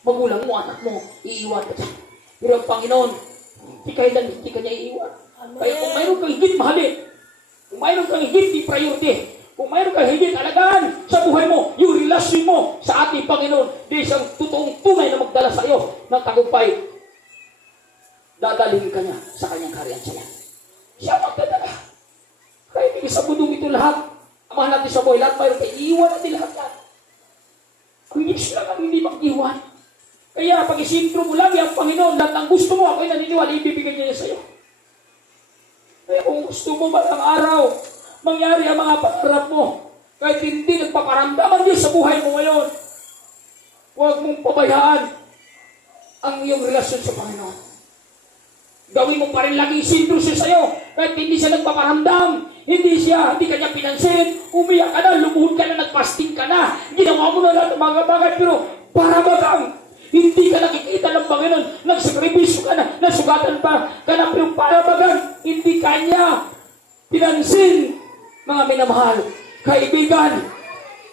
Magulang mo, anak mo, iiwan ka dyan. Pero ang Panginoon, hindi ka niya iiwan. Kaya kung mayroon kang higit mahalin, kung mayroon kang higit i-priority, kung mayroon kang higit alagaan sa buhay mo, yung relasyon mo sa ating Panginoon, di siyang totoong tunay na magdala sa iyo ng tagumpay, dadalhin ka niya sa kanyang kaharian siya. Siya magdadala. Kaya hindi sa mundong ito lahat, amahan natin sa buhay, lahat mayroon kayo, iiwan natin lahat yan. Ang Diyos lang ang hindi mag-iwan. Kaya pag isintro mo lagi ang Panginoon, lahat ng gusto mo, ako'y naniniwala, ibibigay niya sa iyo. Kaya kung gusto mo ba ng araw, mangyari ang mga pangarap mo, kahit hindi nagpaparamdaman din sa buhay mo ngayon, huwag mong pabayaan ang iyong relasyon sa Panginoon. Gawin mo pa rin lagi isintro siya sa iyo, kahit hindi siya nagpaparamdam, hindi ka niya pinansin, umiyak ka na, lumuhod ka na, nagpasting ka na, ginawa mo na lahat ng mga bagay, pero para bagang, hindi ka nakikita ng Panginoon, nagsakripisyo ka na, nasugatan pa ka na, pero para bagang, hindi ka niya pinansin, mga minamahal. Kaibigan,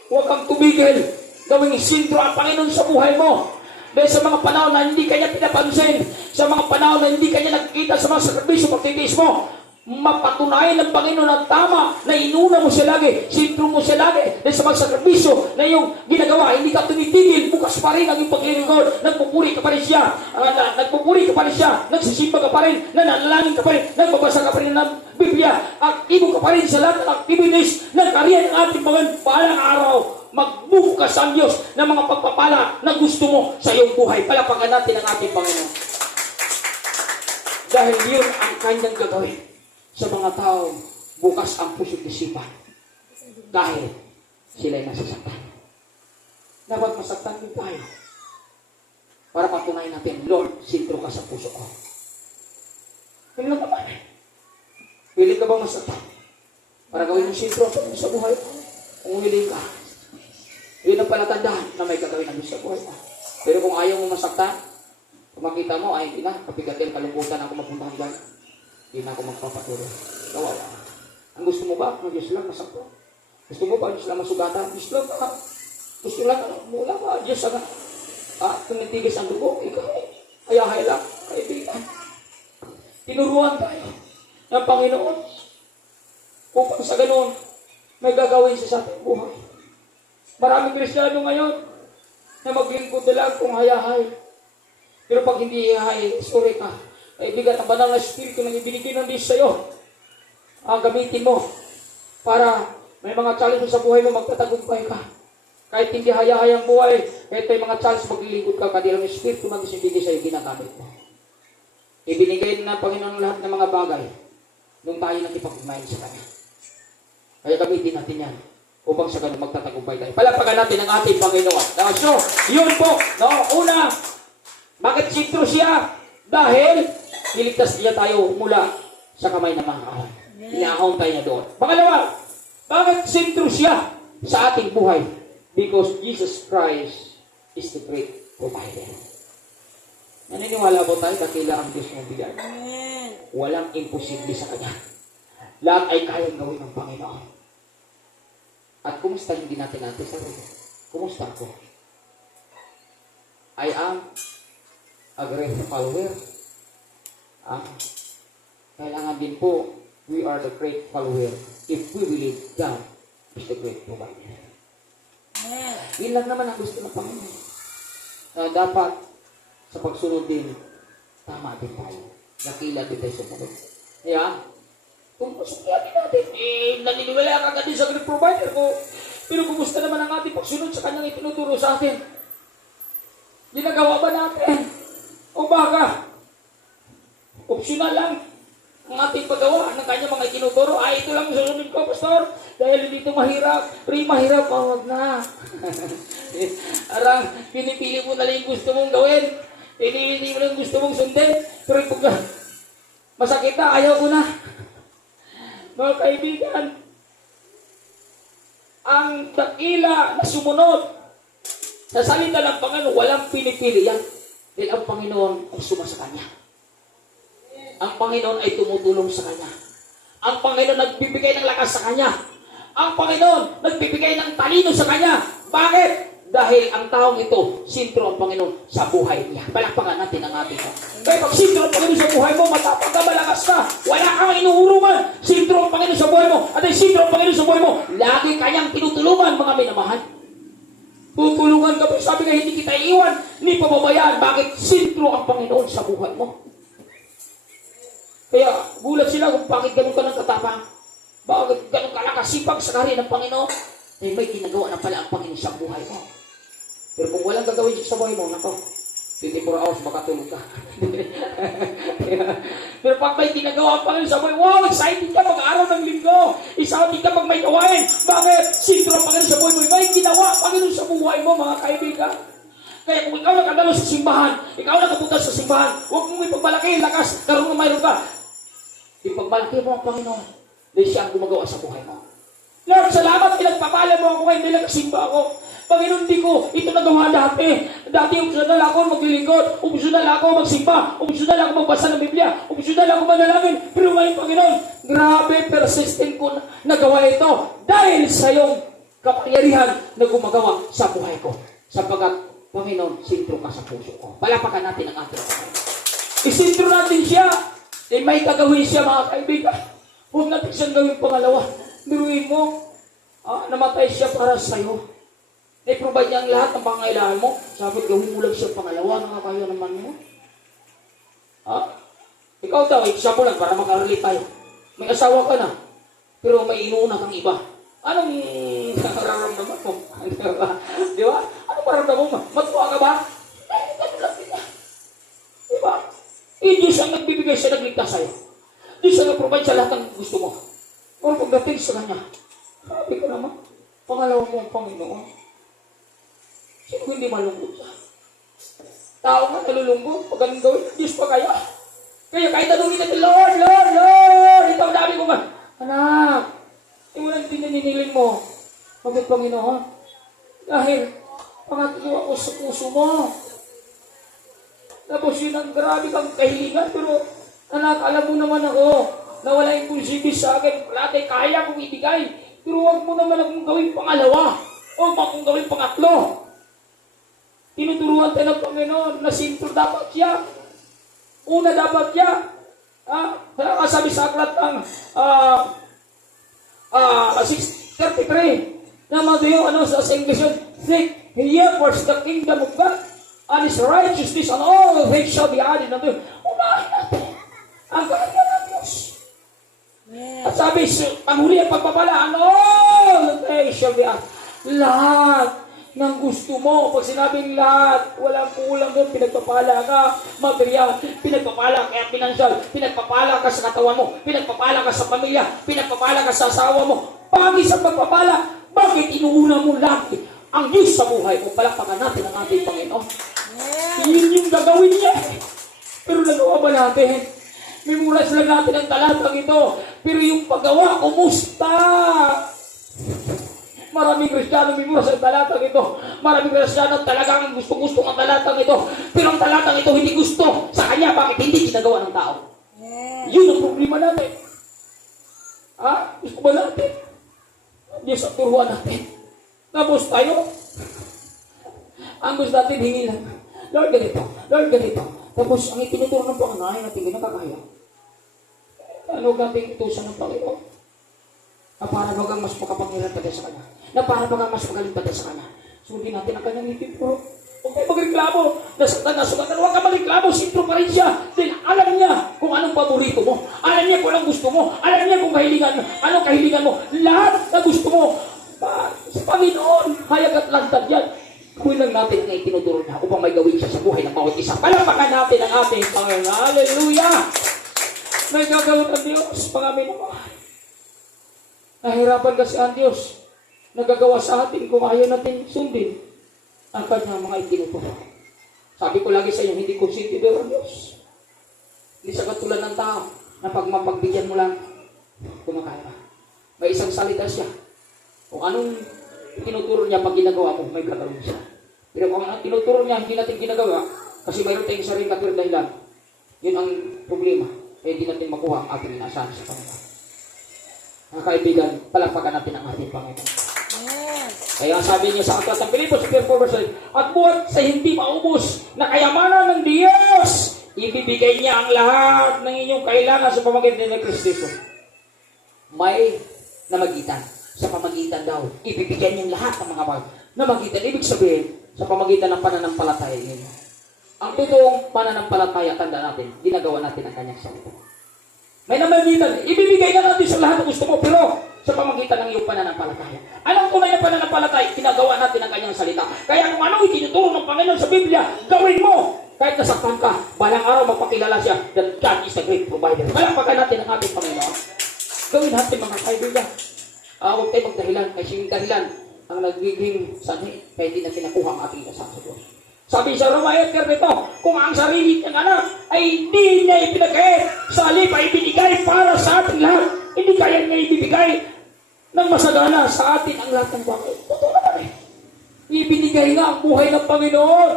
huwag kang tumigil, gawing isintro ang Panginoon sa buhay mo. Dahil sa mga panahon na hindi kanya pinapansin, sa mga panahon na hindi kanya nakikita sa mga sakripisyo, pagtitiis mo, mapatunayan ng Panginoon ang tama na inuna mo siya lagi, sintro mo siya lagi, dahil sa mga sakripisyo na yung ginagawa, hindi ka tumitigil, bukas pa rin ang iyong paglilingkod, nagpupuri ka pa rin siya, nagsisimba ka pa rin, nananalangin ka pa rin, nagbabasa ka pa rin ng Biblia, aktibo ka pa rin sa lahat ng activities ng karya ng ating mga balang araw. Magbukas ang Diyos ng mga pagpapala na gusto mo sa iyong buhay. Palapakan natin ang ating Panginoon. Dahil yun ang kanyang gagawin sa mga tao bukas ang puso't isipan. Dahil sila'y nasasaktan. Dapat masaktan din tayo para patunayan natin, Lord, sintro ka sa puso ko. Kaya lang naman, willing ka bang masaktan para gawin yung sintro sa buhay ko? Kung willing ka, yun ang palatandaan na may gagawin ang Diyos sa buhay mo. Pero kung ayaw mo masaktan, kung makita mo, ay hindi na, kapigatin, kalungkutan ako magpuntahan dyan. Hindi na ako magpapatuloy. Kawala. Ang gusto mo ba? Ang Diyos lang masaktan. Gusto mo ba? Diyos lang masugatan. Diyos lang ka. Gusto lang ka. Mula ba? Diyos lang. Tumitigis ang dugo. Ikaw. Ayahay lang. Kaibigan. Tinuruan tayo ng Panginoon. Upang sa ganun, may gagawin siya sa ating buhay. Maraming Kristiyano ngayon na maglingkod na lang kung hayahay. Pero pag hindi hayahay, sorry ka. Kaibigan, ang banal na Espiritu na ibinigay ng Diyos sa iyo, gamitin mo para may mga challenge sa buhay mo, magtatagumpay ka. Kahit hindi hayahay ang buhay, kahit may mga challenge, maglilingkod ka, kadi ang Espiritu na ibinigay sa iyo, ginagamit mo. Ibinigay ng Panginoon lahat ng mga bagay nung tayo nakipag-ugnayan sa Kanya. Kaya gamitin natin yan upang sa ganun magtatagumpay tayo. Palapagan natin ang ating Panginoon. So, yun po. Una, bakit sintro siya? Dahil niligtas niya tayo mula sa kamay ng mga kaaway. Inaahon tayo niya doon. Pangalawa, bakit sintro siya sa ating buhay? Because Jesus Christ is the great provider. Naniniwala po tayo dakila ang Diyos ng bigay. Walang imposible sa Kanya. Lahat ay kayang gawin ng Panginoon. At kumusta hindi natin sarili? Kumusta ako? I am a great follower. Kailangan din po, we are the great follower if we believe God is the great provider. Yun lang naman ang gusto ng Panginoon. Dapat sa pagsunod din, tama din tayo. Nakila din tayo sa mundo. Kaya, Kung pasukiyatin natin, naniniwala ka agad din sa great provider ko. Pero kumusta naman ang ating pagsunod sa kanyang itinuturo sa atin? Ginagawa ba natin? O baka, optional lang ang ating paggawa ng kanyang mga itinuturo. Ay, ito lang susunod ko, Pastor. Dahil dito mahirap. Mahirap, wag na. Arang, pinipili mo na lang yung gusto mong gawin. Pinipili mo lang yung gusto mong sundin. Pero pag masakit na, ayaw ko na. Mga kaibigan, ang dakila na sumunod sa salita ng Panginoon, walang pinipili yan. Dahil ang Panginoon ang suma sa Kanya. Ang Panginoon ay tumutulong sa Kanya. Ang Panginoon nagbibigay ng lakas sa Kanya. Ang Panginoon nagbibigay ng talino sa Kanya. Bakit? Dahil ang taong ito, sintro ang Panginoon sa buhay niya. Palakpakan natin ang ating Panginoon. Kaya pag sintro ang Panginoon sa buhay mo, matapang ka, malakas ka, wala kang inuurungan. Sintro ang Panginoon sa buhay mo. At ay sintro ang Panginoon sa buhay mo, lagi kanyang tinutulungan, mga minamahal. Tutulungan ka pa. Sabi nga, hindi kita iiwan, ni pababayaan. Bakit? Sintro ang Panginoon sa buhay mo. Kaya, gulat sila kung bakit ganun ka ng katapang. Bakit ganun ka nakasipag sa kari ng Panginoon. Eh, may ginagawa na pala ang Panginoon sa buhay mo. Pero kung walang gagawin sa buhay mo, nako, 24 hours, makatulog ka. Pero pag may ginagawa ang Panginoon sa buhay, wow, excited ka mag-araw ng linggo. Excited ka pag may gawain. Bakit? Sintro ang Panginoon sa buhay mo. May ginawa ang Panginoon sa buhay mo, mga kaibigan. Kaya kung ikaw nakadalo sa simbahan, ikaw nakapunta sa simbahan, huwag mong ipagmalaki, lakas, karoon na mayroon ka. Ipagmalaki mo ang Panginoon. Dahil siya ang gumagawa sa buhay mo. Lord, salamat, pinagpapala mo ako ngayon dahil nagsimba ako. Panginoon, di ko ito nagawa dati. Dati optional ako maglilingkod, optional ako magsimba, optional ako magbasa ng Biblia, optional ako manalangin. Pero ngayon, Panginoon, grabe, persistent ko na nagawa ito dahil sa iyong kapangyarihan na gumagawa sa buhay ko. Sapagkat, Panginoon, sintro ka sa puso ko. Palapakan natin ang ating Panginoon. Isintro natin siya. Eh, may gagawin siya, mga kaibigan. Huwag natin siyang gawin pangalawa. Biruin mo, namatay siya para sa iyo. I-provide niya ang lahat ng pangailangan mo. Sabi, gawin mo lang siya pangalawa, nakakaya naman mo. Ikaw daw, example lang para makarelate tayo. May asawa ka na, pero may inuuna kang iba. Anong nararamdaman mo? Di ba? Anong mararamdaman mo? Matuwa ka ba? Ay, ganun lang din niya. Di ba? Diyos ang nagbibigay siya, nagligtas sa'yo. Diyos ang nag-provide sa lahat ng gusto mo. Kung pagdating sa kanya, sabi ko naman, pangalawa mo ang Panginoon. Sino hindi malungkot siya? Tao nga nalulungkot, pag ganun gawin, Diyos pa kaya? Kaya kahit tanungin natin, Lord, Lord, Lord, ito ang dami ko ba? Anak, yung walang pinaniniling mo. Bakit Panginoon? Dahil, pangatlo ako sa puso mo. Tapos yun ang grabe kang kahilingan, pero anak, alam mo naman ako, na wala imposible sa akin, lahat ay kaya kong ibigay. Pero huwag mo naman akong gawin pangalawa. O akong gawin pangatlo. Tinuturuan tayo ng Panginoon na sintro dapat siya. Una dapat siya. Sabi sa aklat ng 6:33. Naman doon, sa English yun, seek ye first the kingdom of God and His righteousness, and all things shall be added unto you. Unahin natin ang kanya ng Diyos. At sabi, panghuli ang pagpapala, all things shall be added. Lahat ng gusto mo. Pag sinabing lahat, walang kulang doon, pinagpapala ka, material, pinagpapala ka financial, pinagpapala ka sa katawan mo, pinagpapala ka sa pamilya, pinagpapala ka sa asawa mo. Pagi sa pagpapala, bakit inuuna mo lagi ang Diyos sa buhay mo? Palakpakan natin ang ating Panginoon. Yun yung gagawin niya. Pero nagawa ba natin? Memorize lang natin ang talatang ito. Pero yung paggawa, kumusta? Maraming Kristiyano memorize ang talatang ito. Maraming Kristiyano talagang gusto-gusto ang talatang ito. Pero ang talatang ito hindi gusto sa kanya. Bakit hindi ginagawa ng tao? Yun ang problema natin. Gusto ba natin? Diyos ang turuan natin. Tapos tayo, ang gusto natin hingi lang. Lord, ganito. Lord, ganito. Tapos, ang itinuturo ng Panginoon ay natin nakakaya. Ano natin itusan ng Panginoon? Na para bagang mas makapangyarihan pa sa Kanya. Na para bagang mas magaling pa sa Kanya. Sundin natin ang Kanyang ituturo. Huwag kayo magreklamo. Nasugatan, huwag ka magreklamo. Sintro pa rin siya. Dahil alam niya kung anong paborito mo. Alam niya kung anong gusto mo. Alam niya kung anong kahilingan mo. Lahat na gusto mo. Sa Panginoon, hayag at lantad yan. Gawin lang natin ang itinuturo niya upang may gawin siya sa buhay ng bawat isa. Palapakan natin ang ating Panginoon. Hallelujah! May gagawin ang Diyos, mga minamahal. Nahirapan kasi ang Diyos. Nagagawa sa atin kung ayaw natin sundin ang kanyang mga itinuturo. Sabi ko lagi sa inyo, hindi konsentidor ang Diyos. Hindi sa katulad ng tao na pag mapagbigyan mo lang, kumakaya ka. May isang salita siya. Kung anong tinuturo niya pag ginagawa mo, may gagawin siya. Pero kung ang tinuturo niya, hindi natin ginagawa, kasi mayroon tayong sariling dahilan, yun ang problema. Kaya hindi natin makuha ang ating inaasahan sa Panginoon. Mga kaibigan, palakpakan natin ang ating Panginoon. Kaya sabi niya sa aklat ng Pilipos, at buhat sa hindi maubos na kayamanan ng Diyos, ibibigay niya ang lahat ng inyong kailangan sa pamamagitan ng Kristo. May namagitan. Sa pamagitan daw, ibibigay niya lahat ng mga namagitan. Ibig sabihin, sa pamagitan ng pananampalataya ninyo. Ang totoong pananampalataya, tanda natin, ginagawa natin ang kanyang salita. May namagitan, ibibigay na natin sa lahat ng gusto mo, pero sa pamagitan ng iyong pananampalataya. Anong tunay na pananampalataya? Ginagawa natin ang kanyang salita. Kaya kung anong itinuturo ng Panginoon sa Biblia, gawin mo! Kahit nasaktan ka, balang araw magpakilala siya, that God is a great provider. Palakpakan natin ang ating Panginoon. Gawin natin mga kaibigan. Huwag tayo magdahilan, kasi yung dahilan ang nagiging sanhi, kaya hindi natin nakuha ang ating kasama sa Diyos. Sabi sa Roma 8:32, kung ang sarili ng anak ay hindi niya ipinagkait, sa halip ay ibinigay para sa ating lahat, hindi kaya niya ibibigay ng masagana sa atin ang lahat ng bagay. Totoo naman eh. Ibinigay nga ang buhay ng Panginoon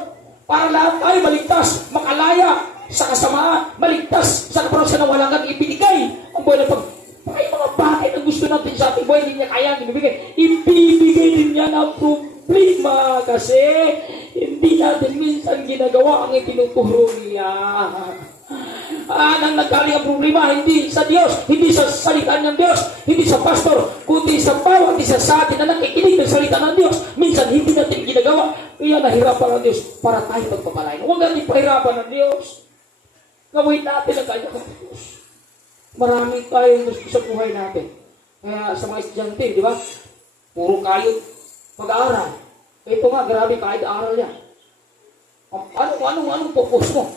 para lahat ay maligtas, makalaya sa kasamaan, maligtas sa kaparusahan na walang kang ibinigay ang buhay ng Panginoon. Ay mga bagay na gusto natin sa ating buhay, hindi niya kaya ibibigay. Ibibigay din niya ng problema kasi hindi natin minsan ginagawa ang itinuturo niya. Nang nagkaling ang problema, hindi sa Diyos, hindi sa salita ng Diyos, hindi sa pastor, kundi sa bawat isa sa atin na nakikinig ng salita ng Diyos. Minsan hindi natin ginagawa, kaya nahirapan ang Diyos para tayo pagpapalain. Huwag natin pahirapan ng Diyos. Gawin natin ang kanya ng Diyos. Marami tayong gusto sa buhay natin. Kaya sa mga estudyante, di ba? Puro kayod pag-aaral. Ito nga, grabe kahit aaral yan. Anong purpose mo?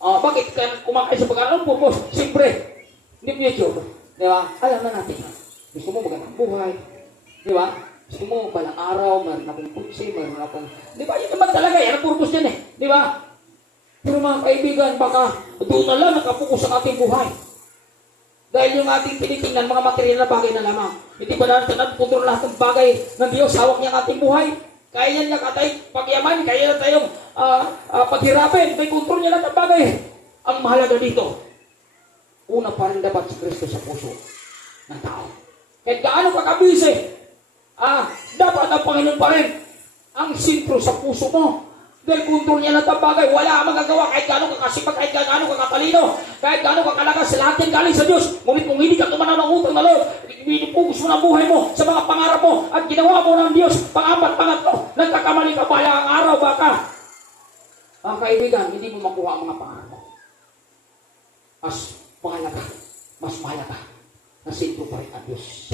Bakit ka kumakain sa pag-aaral? Anong purpose? Siyempre, hindi YouTube. Di ba? Alam na natin. Gusto mo magandang buhay. Di ba? Gusto mo balang araw, mayroon akong putsi, mayroon akong... Di ba? Yun naman talaga. Yan ang purpose yan eh. Di ba? Pero mga kaibigan, baka doon na lang nakapokus ang ating buhay. Dahil yung ating tinitingnan, mga material na bagay na lamang. Hindi ba natin nagputuro lahat ng bagay ng Diyos, hawak niya ang ating buhay? Kaya niya katay pagyaman, kaya na tayong paghirapin, may kontrol niya lahat ng bagay. Ang mahalaga dito, una pa rin dapat si Kristo sa puso ng tao. Kahit gaano kakabisi, dapat ang Panginoon pa rin ang sentro sa puso mo. Dahil kontrol niya lahat ng bagay, wala kang magagawa kahit gaano kakasipag, kahit gaano kakatalino, kahit gaano kakalakas, lahat yan galing sa Diyos. Ngunit kung hindi ka tumanaw ng utang na loob, inupugus mo ng buhay mo sa mga pangarap mo at ginawa mo ng Diyos, pangapat, pangatlo, nagkakamali ka bala ang araw baka. Ang kaibigan, hindi mo makuha ang mga pangarap mo. Mas mahalaga na sentro pa rin ang Diyos.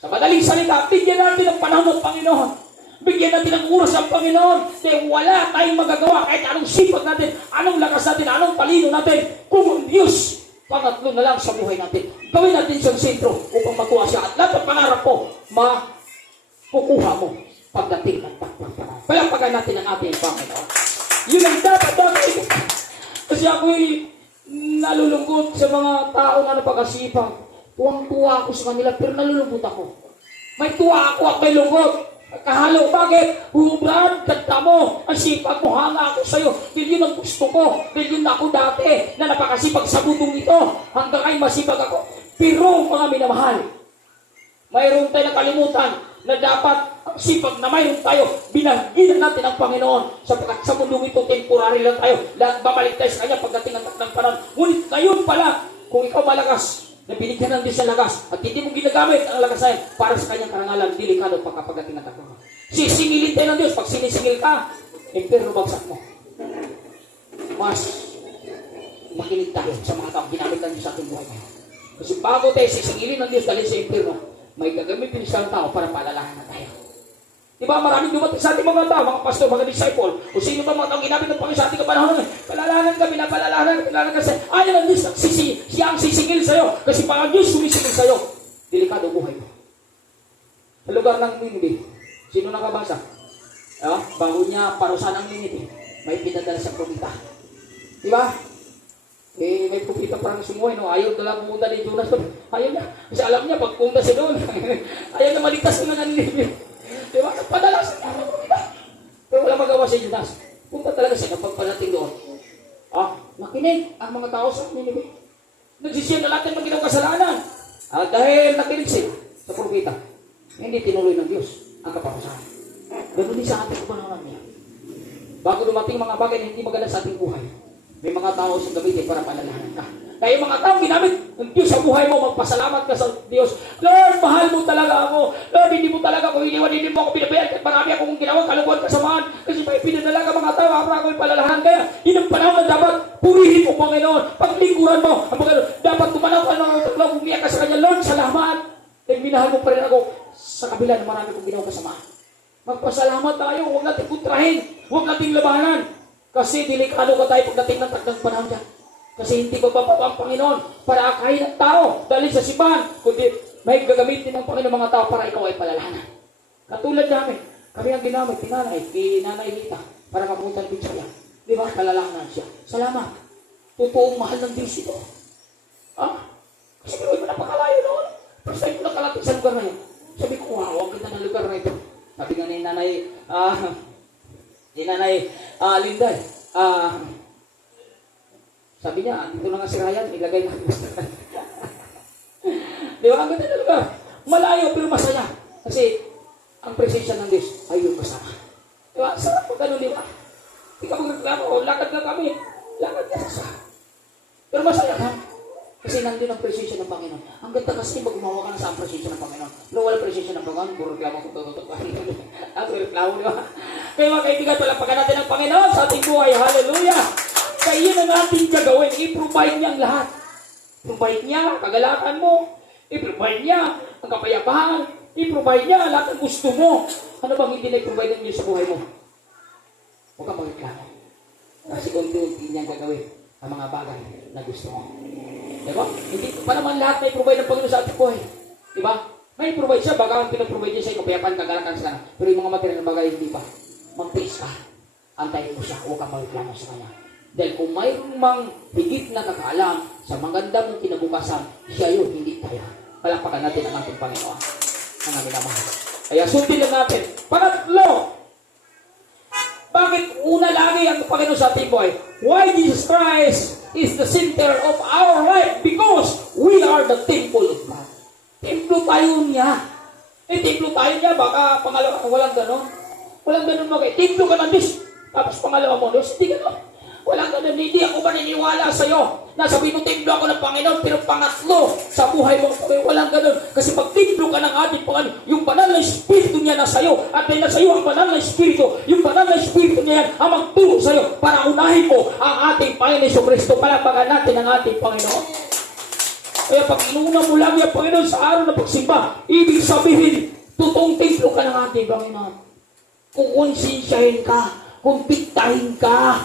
Sa madaling salita, bigyan natin ang panahon ng Panginoon. Bigyan natin ng oras ang Panginoon. Dahil wala tayong magagawa kahit anong sipag natin, anong lakas natin, anong talino natin. Kung ang Diyos, pangatlo na lang sa buhay natin. Gawin natin siyang sentro upang makuha siya. At lahat ng pangarap po, makukuha mo pagdating ng pagpaparan. Palakpakan natin ang ating Panginoon. Yun ang dapat. Kasi ako'y nalulungkot sa mga tao na napakasipag. Tuwang-tuwa ako sa kanila, pero nalulungkot ako. May tuwa ako at may lungkot. Kahalo, bakit? Brad, ganda mo. Ang sipag mo, hanga ako sa'yo. Dahil yun ang gusto ko. Dahil yun ako dati na napakasipag sa mundong ito. Hanggang ay masipag ako. Pero mga minamahal, mayroon tayo nakalimutan na dapat ang sipag na mayroon tayo, binagyan natin ang Panginoon. Sapagkat sa mundong ito, temporary lang tayo. Lahat babalik tayo sa Kanya pagdating ng panahon. Ngunit ngayon pala, kung ikaw malakas, na binigyan ng Diyos sa lakas at hindi mo ginagamit ang lakas na yan para sa kanyang karangalan, delikado pagkapagating ng takbo. Sisingilin tayo ng Diyos. Pag sinisingil ka, impyerno bagsak mo. Mas makinig tayo sa mga tao ginamit ng Diyos sa ating buhay ngayon. Kasi bago tayo sisingilin ng Diyos dahil sa impyerno, may gagamitin siya ng tao para paalalahan na tayo. Diba, maraming dumating sa ating mga tao, mga pastor, mga disciple, o sino ba mga tao ginamit ng Panginoon sa ating kapanahon, palalahanan kami na palalahanan kasi ayaw ng Diyos, siya ang sisingil sa'yo, kasi pag ang Diyos sumisingil sa'yo, delikado buhay mo. Sa lugar ng Ninive, sino nakabasa? Bago niya parusahan ng Ninive, may pinadala sa propeta. Diba? May propeta parang sumuhay, no? Ayaw talaga pumunta ni Jonas doon. Ayaw niya. Kasi alam niya, pag pumunta siya doon, ayaw niya maligtas ko na Ninive. Diba? Nagpadala sa niya, propeta. Pero wala magawa si Jonas. Punta talaga siya kapag palating doon. Nakinig ang mga tao sa Ninive. Nagsisiyan na lahat ng mga kasalanan. Dahil nakinig siya sa propeta, hindi tinuloy ng Diyos ang kaparusahan. Ganun din sa ating kapanahon niya. Bago dumating mga bagay na hindi maganda sa ating buhay, may mga tao sa gamitin para palalahanan ka. Kaya yung mga tao ginamit ng Diyos sa buhay mo, magpasalamat ka sa Diyos. Lord, mahal mo talaga ako. Lord, hindi mo talaga ako iniwan, hindi mo ako pinabayaan. Kahit marami akong ginawa, kalukuhan, kasamaan. Kasi may pinadala ka mga tao, para ako'y palalahanan. Kaya, yun ang panahon na dapat purihin mo, Panginoon. Paglingkuran mo, ang Panginoon, dapat kumanaw ka ng tatlaw, umiyak ka sa Kanya. Lord, salamat. Dahil minahal mo pa rin ako sa kabila ng marami kong ginawa kasamaan. Magpasalamat tayo, huwag natin kontrahin, huwag natin labanan. Kasi delikado ka tayo pagdating ng tagdang panahon dyan. Kasi hindi bababa ang Panginoon para akayin ang tao dahil sa simbahan, kundi may gagamitin ng Panginoon mga tao para ikaw ay palalahanan. Katulad namin, kami ang ginamit, Nanay Lita, para mapunta ng Bitsaya. Di ba? Palalahanan siya. Salamat. Totoong mahal ng Diyos ito. Kasi gawin mo napakalayo noon. First time ko nakalapit sa lugar na yun. Sabi ko, wow, ang ganda ng lugar na ito. Sabi nga ni Nanay Linday, sabi niya, dito na nga si Ryan, ilagay na. Di ba? Ang ganda na lugar. Malayo pero masaya. Kasi ang presensya ng Diyos ay yung kasama. Di ba? Sarap po ganun, di ba? Di ka magreklamo, lakad na kami. Lakad na sa. Pero masaya ka. Kasi nandun ang presensya ng Panginoon. Ang ganda kasi pag gumawa ka na sa presensya ng Panginoon. No, wala presensya ng Panginoon, puro reklamo ko tututok. Ang reklamo, di ba? Kaya mga kaibigan, palapakan natin ang Panginoon sa ating buhay. Hallelujah! Kaya yun ang ating gagawin. I-provide niya ang lahat. I-provide niya kagalakan mo. I-provide niya ang kapayapaan. I-provide niya lahat ng gusto mo. Ano bang hindi na-provide ng Diyos sa buhay mo? Huwag kang magreklamo. Kasi unti-unti niya gagawin ang mga bagay na gusto mo. Diba? Hindi pa naman lahat may provide ng Panginoon sa ating buhay. Diba? May provide siya, baga ang pinag-provide niya sa'yo, kapayapaan, kagalakan sa kana. Pero yung mga material na bagay, hindi pa. Mag-face ka. Antayin mo siya, huwag kang magreklamo sa kanya. Dahil kung mayroong mang higit na kakaalam sa maganda mong kinabukasan, siya yun, hindi tayo. Palakpakan natin ang ating Panginoon. Ang aming namahal. Kaya sundin lang natin. Pangatlo, bakit una lagi ang Panginoon sa ating buhay? Why Jesus Christ is the center of our life? Because we are the temple of God. Templo tayo niya. Templo tayo niya, baka pangalawa, walang ganon. Walang ganon mga templo ka ng Diyos. Tapos pangalawa mo, Diyos, hindi ganon. Walang ganon, hindi ako maniniwala sa'yo. Nasabi nung templo ako ng Panginoon, pero pangatlo sa buhay mo, walang ganon. Kasi pag templo ka ng ating Panginoon, yung banal na Espiritu niya nasa iyo, at dahil nasa iyo ang banal na Espiritu, yung banal na Espiritu niya ang magturo sa'yo para unahin mo ang ating Panginoon Jesucristo. Palapagan natin ang ating Panginoon. Kaya pag inuna mo lang yung Panginoon sa araw na pagsimba, ibig sabihin, totoong templo ka ng ating Panginoon. Kukonsensyahin ka, kumpiktahin ka.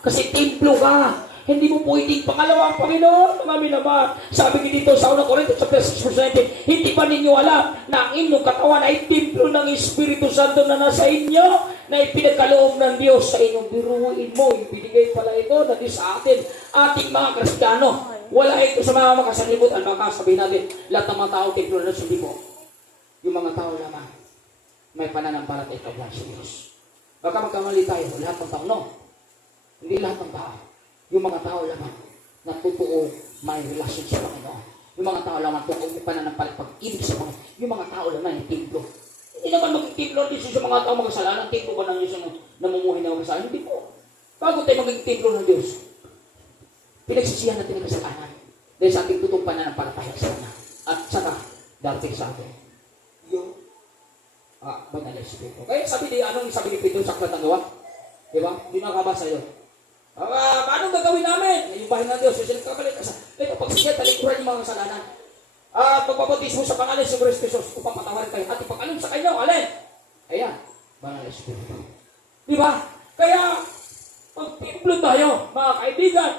Kasi templo ka. Hindi mo pwedeng pangalawang Panginoon, mga minamahal. Sabi dito sa 1 Corintios 6:19, hindi pa ninyo alam na ang inyong katawan ay templo ng Espiritu Santo na nasa inyo, na ipinagkaloob ng Diyos sa inyong. Biruin mo, ibinigay pala ito na Diyos sa atin, ating mga Kristiyano. Wala ito sa mga makasalimutan. Baka sabihin natin, lahat ng mga tao templo na sa Diyos. Yung mga tao lamang may pananampalataya lang sa Diyos. Baka magkamali tayo, lahat ng tao, no? Hindi lahat ng tao. Yung mga tao lamang na totoo may relasyon sa Panginoon. Yung mga tao lamang totoo may pananampalataya pag-ibig sa Panginoon. Yung mga tao lamang yung templo. Hindi naman maging templo din sa mga tao magkasalanan. Templo ba ng Diyos yung namumuhay na magkasalanan? Hindi po. Bago tayo maging templo ng Diyos, pinagsisihan natin ang kasalanan. Dahil sa ating totoong pananampalataya sa Kanya. At saka, darating sa atin. Yung banal na Espiritu. Kaya anong sabi ni Pedro sa aklat ng Gawa? Di ba? Hindi nakabasa yun. Paano gagawin namin? Yung bahay ng Diyos, susunod ka balik. Ito, pag siya talikuran yung mga kasalanan. Magpapatis mo sa pangalan sa Kristus upang patawarin kayo. At ipag-alam sa kanya, alin? Ayan, banal na Espiritu. Di ba? Kaya, pag templo tayo, mga kaibigan,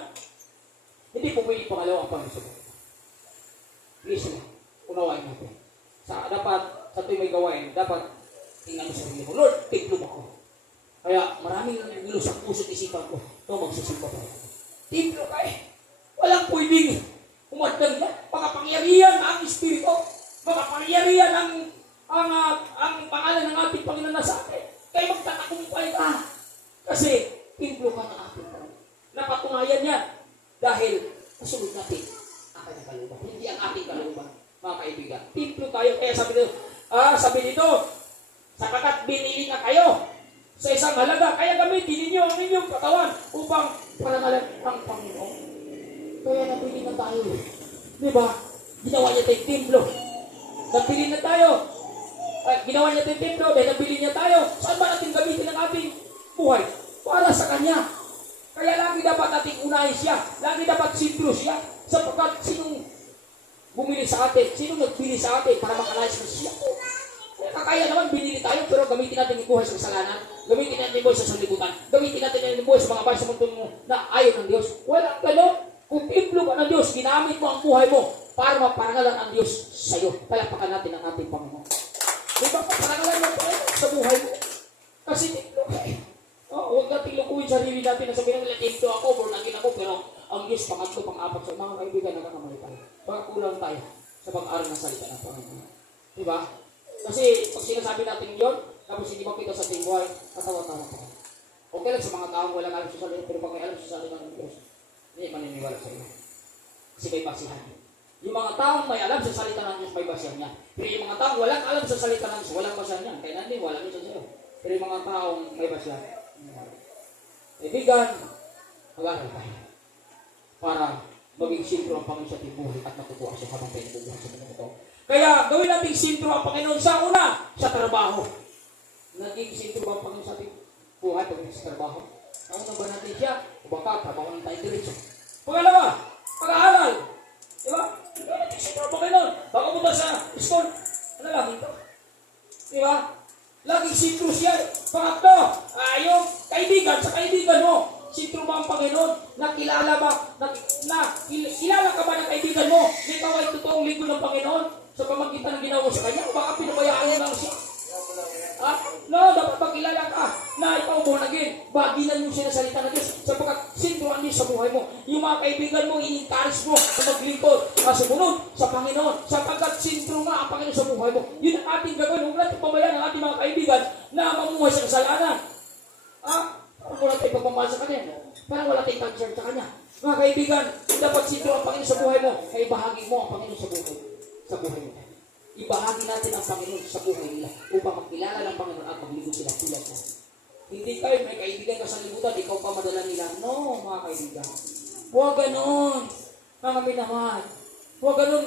hindi po pwede pangalawa ang Panginoon. Please, unawain natin. Sa tuwing may gawain, dapat tingnan mo sa sarili mo, Lord, templo ako. Kaya maraming nilo sa puso't isipan ko, magsisimba pa. Templo ka eh. Walang pwedeng umadang yan. Makapangyarihan ang Espiritu. Makapangyarihan ang pangalan ng ating Panginoon na sa atin. Kaya magtatakumpay ka. Kasi, templo ka ng ating Panginoon. Napatunayan yan. Dahil, kasunod natin ang kanyang kalooban. Hindi ang ating kalooban, mga kaibigan. Templo tayo. Kaya sabi dito, sapagkat binili na kayo sa isang halaga, kaya gamitin ninyo ang inyong katawan upang parangalan ang Panginoon. Kaya nabili na tayo. Di ba? Ginawa niya tayong templo. Nabili na tayo. Ginawa niya tayong templo dahil nabili niya tayo. Saan ba natin gamitin ang ating buhay? Para sa Kanya. Kaya lagi dapat nating unahin siya. Lagi dapat sentro siya. Sapagkat sinong bumili sa atin? Sinong nagbili sa atin para makalayas na siya? Kaya naman binili tayo pero gamitin natin yung buhay sa kasalanan. Gamitin natin yung buhay sa sanlibutan. Gamitin natin yung buhay sa mga bahay sa mundo mo na ayaw ng Diyos. Walang gano'n. Kung templo ka ng Diyos, ginamit mo ang buhay mo para maparangalan ang Diyos sa iyo. Palakpakan natin ang ating Panginoon. Diba? Parangalan mo sa buhay mo. Kasi templo ka eh. Huwag natin lukuin sarili natin na sabihin nila, templo ako, born again ako, pero ang Diyos pangatlo, pang-apat sa mga kaibigan, nagkakamali tayo. Baka kulang tayo sa pag-aaral ng salita ng Panginoon. Diba? Kasi pag sinasabi natin yun, tapos hindi makita sa ating buhay, katawa-tawa ka. Okay lang sa mga taong walang alam sa salita, pero pag may alam sa salita ng Diyos, hindi maniniwala sa iyo. Kasi may basihan. Yung mga taong may alam sa salita ng Diyos, may basihan niya. Pero yung mga taong walang alam sa salita ng Diyos, walang basihan niya. Kaya naniniwala niya sa iyo. Pero yung mga taong may basihan, kaibigan, mag-aaral tayo. Para maging sentro ang Panginoon sa ating buhay at makukuha siya habang tayo bubuhay sa mundo ito. Kaya gawin natin sentro ang Panginoon sa una, sa trabaho. Naging sentro ang Panginoon sa ating buhay pag sa trabaho. Nauna ba natin siya? O baka trabaho ng tayo diretso. Pangalawa, pag-aaral. Diba? Gawin natin sentro ang Panginoon. Baka mo ba sa school? Ano lang ito? Diba? Laging sentro siya. Pangatlo, yung kaibigan sa kaibigan mo. Sentro ba ang Panginoon? Nakilala ba? Kilala ka ba ng kaibigan mo? Na ikaw ay totoong lingkod ng Panginoon? Sa pamagitan ng ginawa sa kanya? O baka pinabayaan mo lang siya? No, dapat magkilala ka na ikaw born again. Baginan mo siya na salita ng Diyos. Sapagkat sentro ang Diyos sa buhay mo. Yung mga kaibigan mo, i-encourage mo na maglingkod, sumunod sa Panginoon. Sapagkat sentro nga ang Panginoon sa buhay mo. Yun ang ating gagawin. Huwag natin pabayaan ang ating mga kaibigan na mamuhay sa kasalanan. Parang wala tayong pagmamahal sa Kanya. Parang wala tayong concern sa Kanya. Mga kaibigan, dapat sentro ang Panginoon sa buhay mo. Kaya ibahagi mo ang Panginoon sa buhay mo. Ibahagi natin ang Panginoon sa buhay nila upang magkilala ng Panginoon at maglingkod sila tulad mo. Hindi kayo may kaibigan ka sa libutan, ikaw pa madala nila. No, mga kaibigan. Huwag ganon, mga minamahal. Huwag ganon,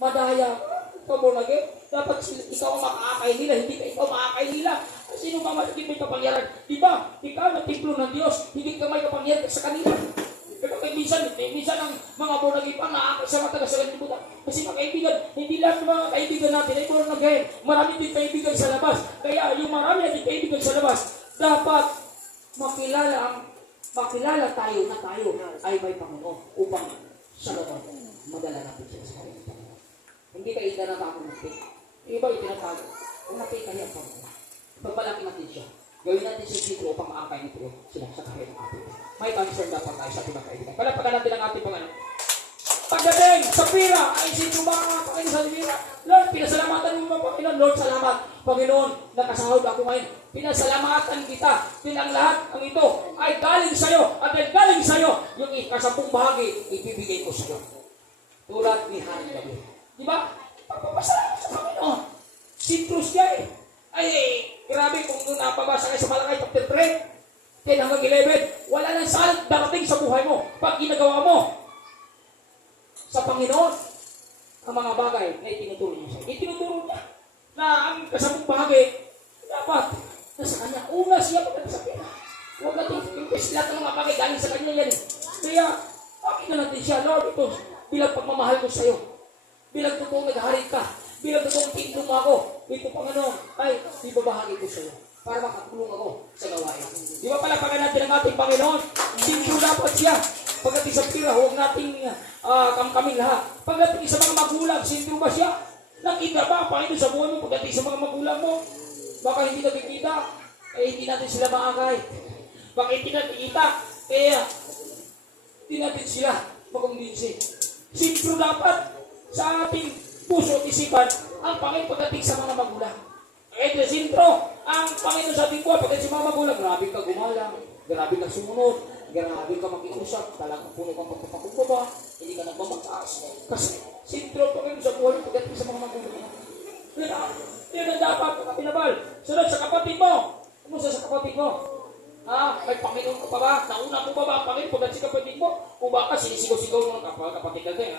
madaya. Ikaw mo lagi. Dapat ikaw ang makaakay nila, hindi ka ikaw maakay nila. Sino ba may kapangyarihan? Diba? Ikaw na templo ng Diyos, hindi ka may kapangyarihan sa kanila. Pero minsan ang mga born again pa naakay sa mata sa libutan. Kasi mga kaibigan, hindi lahat ng mga kaibigan natin ay born again. Marami din kaibigan sa labas. Kaya yung marami natin kaibigan sa labas, dapat makilala tayo na tayo ay may Panginoon upang sa Lord madala natin siya sa Panginoon. Hindi ka itinatago natin. Yung iba itinatago. Kung natin kaya ang Panginoon. Pagmalaki natin siya. Gawin natin siya dito upang maakay nito sila sa kahit ng ating. May concern dapat tayo sa ating mga kaibigan. Palagpagan natin ang ating Panginoon. Pagdating sa pira, ay sino ba ang Panginoon sa pira? Lord, pinasalamatan mo mga Panginoon. Lord, salamat. Panginoon, nakasahod ako ngayon. Pinasalamatan kita. Pinang lahat ang ito ay galing sa'yo. At ay galing sa'yo, yung ikasampung bahagi, ibibigay ko sa'yo. Tulad ni Haring David. Diba? Pagpapasalamat sa Panginoon. Citrus niya eh. Ay, grabe kung doon napabasa kayo sa Malakay chapter 3, 10 hanggang 11, wala nang salat darating sa buhay mo pag ginagawa mo sa Panginoon ang mga bagay na itinuturo niya sa'yo. Itinuturo niya na ang kasamang bahagi Dapat, nasa kanya, una siya pagdating sa pera. Huwag natin, imbes lahat ng mga bagay galing sa kanya yan eh. Kaya, pakita natin siya, Lord, ito, bilang pagmamahal ko sa iyo. Bilang totoong naghari ka. Bilang totoong pinto mo ako. Ito, Panginoon, ay, ibabahagi ko sa iyo. Para makatulong ako sa gawain. Di ba palapagan natin ang ating Panginoon? Sintro dapat siya. Pagdating sa pira, huwag nating kamkaming lahat. Pagdating sa mga magulang, sintro ba siya? Nakita ba, Panginoon, sa buhay mo pagdating sa mga magulang mo? Baka hindi nakikita, hindi natin sila maakay. Baka hindi natin kita, kaya hindi natin sila makumbinsi. Sintro dapat sa ating puso at isipan ang Panginoon pagdating sa mga magulang. Ito sintro, ang Panginoon sa ating buhay pagdating sa mga magulang, grabe ka gumalang, grabe ka sumunod, grabe ka makiusap, talagang puno kang pagpapakumbaba, hindi ka nagmamataas. Kasi sintro Panginoon sa buhay pagdating sa mga magulang. Yan ang dapat pinabal. Sunod sa kapatid mo. Kumusta sa kapatid mo? May Panginoon ka pa ba? Nauna mo ba ba ang Panginoon pagdating sa kapatid mo? Kung baka sinisigaw-sigaw mo ng kapatid ka din.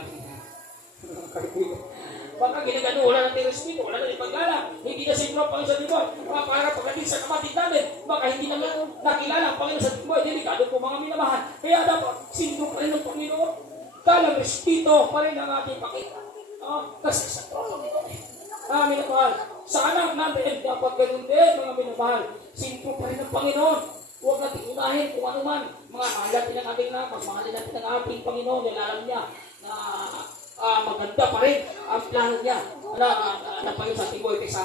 Baka ginagano, wala nang respeto, wala nang ipaggalang. Hindi na sintro ang Panginoon sa tibuhay. Para pagdating sa kapatid namin, baka hindi na nakilala ang Panginoon sa tibuhay. Delikado po mga minamahal. Kaya dapat sintro pa rin ng Panginoon. Kalang respeto pa rin ang ating pakita. Kasi sa trono nito minamahal. Sa anak natin, dapat ganun din mga minamahal. Sintro pa rin ng Panginoon. Huwag natin unahin kung ano man. Mga mahal natin ang ating nakas, mahalin natin ang ating Panginoon. Dahil alam niya na maganda pa rin ang plano niya na Panginoon sa ating buhay kaysa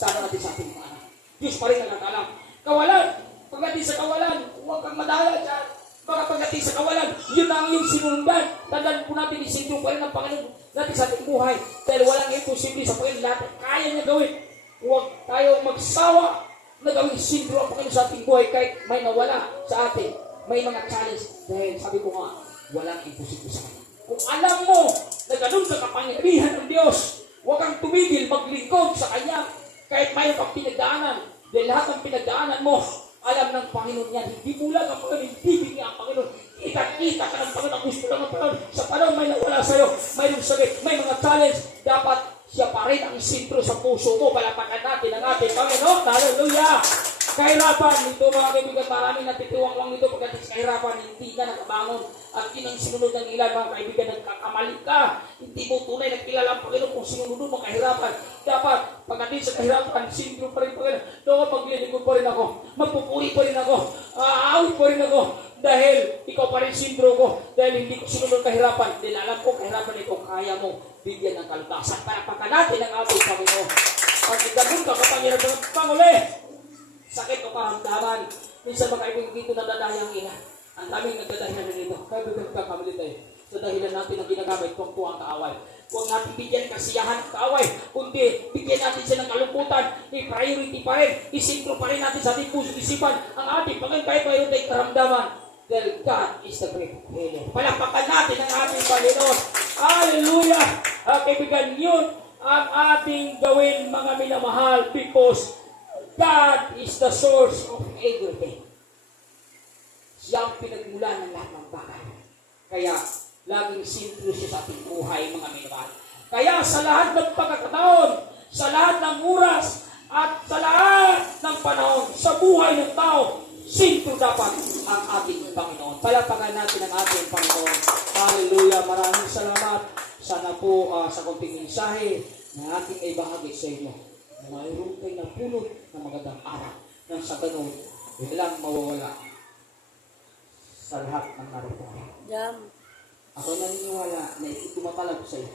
sana natin sa ating mga anak. Diyos pa rin nagkakalam. Kawalan. Pagdating sa kawalan, huwag kang madala dyan. Baka pagdating sa kawalan, yun ang iyong sinundan. Tandaan po natin, isintro pa rin ng Panginoon natin sa ating buhay. Dahil walang imposible sa Panginoon. Lahat kaya niya gawin. Huwag tayo magsawa na gawin sintro ang Panginoon sa ating buhay kahit may nawala sa atin. May mga challenge. Dahil sabi ko nga, walang imposible sa Kanya. Kung alam mo na ganun ka kapangyarihan ng Diyos, huwag kang tumigil maglingkod sa Kanya kahit mayroon kang pinagdaanan. Dahil lahat ng pinagdaanan mo, alam ng Panginoon yan. Hindi mo lang ang Panginoon, hindi bigyan ang Panginoon. Kita ka ng Panginoon, ang gusto lang ng Panginoon. Sa panahon may nawala sa'yo, mayroong sakit, may mga challenge, dapat siya pa rin ang sintro sa puso mo. Palapakan natin ang ating Panginoon. Hallelujah! Kahirapan, ito mga kaibigan, maraming natitiwang nito pagdating sa kahirapan, hindi ka nakabangon. At yun ang sinunod ng ilan, mga kaibigan, nagkakamali ka. Hindi mo tunay nagkilala ang Panginoon kung sinunod mo kahirapan. Dapat, pagdating sa kahirapan, sintro pa rin Panginoon. Doon maglilingkod pa rin ako. Magpupuri pa rin ako. Aawit pa rin ako. Dahil ikaw pa rin sintro ko. Dahil hindi ko sinunod kahirapan. Dahil alam ko, kahirapan ito, kaya mo bigyan ng kalutasan. Para pagka natin ang ating Panginoon. Pag ganun ka, kapangyarihan ng Panginoon, sakit o karamdaman. Minsan mga kaibigan dito nadadayang ina. Ang daming nagdadahilan na dito. Kaya bigagkakamali tayo. Sa dahilan natin ang ginagamit kung ang kaaway. Huwag natin bigyan kasiyahan ng kaaway. Kundi bigyan natin siya ng kalungkutan. I-priority pa rin. Isintro pa rin natin sa ating puso isipan. Ang ating Panginoon kahit mayroon tayong karamdaman. Dahil God is the great healer. Palapakan natin ang ating Panginoon. Hallelujah! Kaibigan, yun ang ating gawin mga minamahal because God is the source of everything. Siya ang pinagmulan ng lahat ng bagay. Kaya, laging sintro siya sa ating buhay, mga minamahal. Kaya sa lahat ng pagkakataon, sa lahat ng oras, at sa lahat ng panahon, sa buhay ng tao, sintro dapat ang ating Panginoon. Palapakan natin ang ating Panginoon. Hallelujah! Maraming salamat. Sana po sa konting mensahe na ating ay bahagi sa inyo. Mayroon kayo na pulot ng magandang araw. Nang sa ganun, yun lang mawawala sa lahat ng narito. Ako naniniwala na itumatalab sa iyo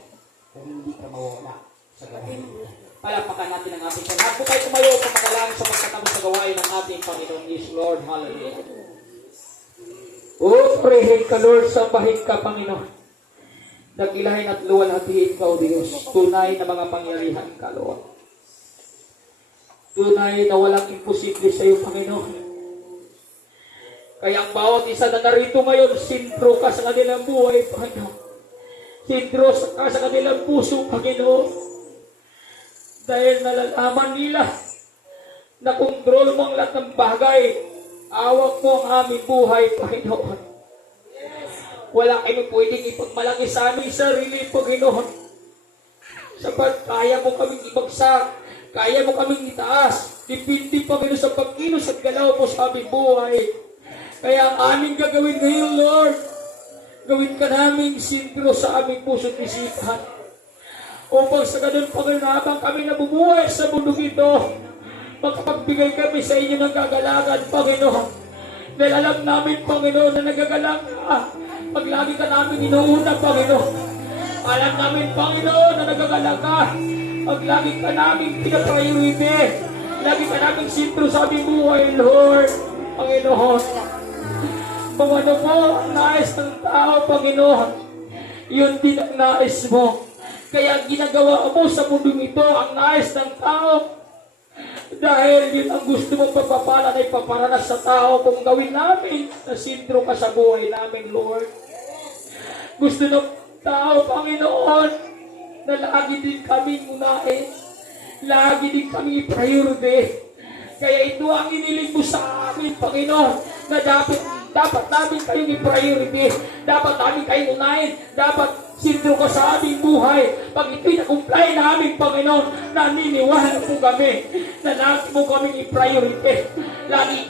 kung hindi ka mawawala sa ganun. Palapakan natin ang ating Panginoon. Ako tayo tumayo sa pagkalaan sa pagkatapos sa gawain ng ating Panginoon is Lord. Hallelujah. Prehin ka Lord, sambahin ka Panginoon. Dakilahin at luwalhatiin ka o Diyos. Tunay na mga pangyarihan ka Lord. Tunay na walang imposible sa iyo, Panginoon. Kaya ang bawat isa na narito ngayon, sintro ka sa kanilang buhay, Panginoon. Sintro ka sa kanilang puso, Panginoon. Dahil nalalaman nila na kontrol mo ang lahat ng bagay, awak mo ang aming buhay, Panginoon. Wala kami pwedeng ipagmalaki sa aming sarili, Panginoon. Sapat kaya mo kaming ibagsak, kaya mo kaming itaas, Dipindi, Panginoon, sa pagkilos at galaw mo sa aming buhay. Kaya ang aming gagawin ngayon, Lord, gawin ka naming sintro sa aming puso't isipan. Upang sa ganun, Panginoon, habang kami nabubuhay sa mundong ito, magpagbigay kami sa inyo ng kagalagan, Panginoon. Dahil alam namin, Panginoon, na nagagalang ka. Pag lagi ka namin inuuna, Panginoon. Alam namin, Panginoon, na nagagalang ka. Pag lagi ka namin pinapriority. Lagi ka namin sintro sa aming buhay, Lord. Panginoon. Kung ano po ang nais ng tao, Panginoon, yun din ang nais mo. Kaya ginagawa mo sa mundong ito ang nais ng tao. Dahil yun ang gusto mong pagpapala na ipaparanas sa tao kung gawin namin na sintro ka sa buhay namin, Lord. Gusto ng tao, Panginoon, na lagi din kami unahin. Lagi din kami priority. Kaya ito ang iniling mo sa amin, Panginoon, na dapat namin kayong i-priority. Dapat namin kayong unahin. Dapat sintro ka sa aming buhay. Pag ito'y na-comply namin, Panginoon, naniniwala po kami na lagi mo kaming i-priority. Lagi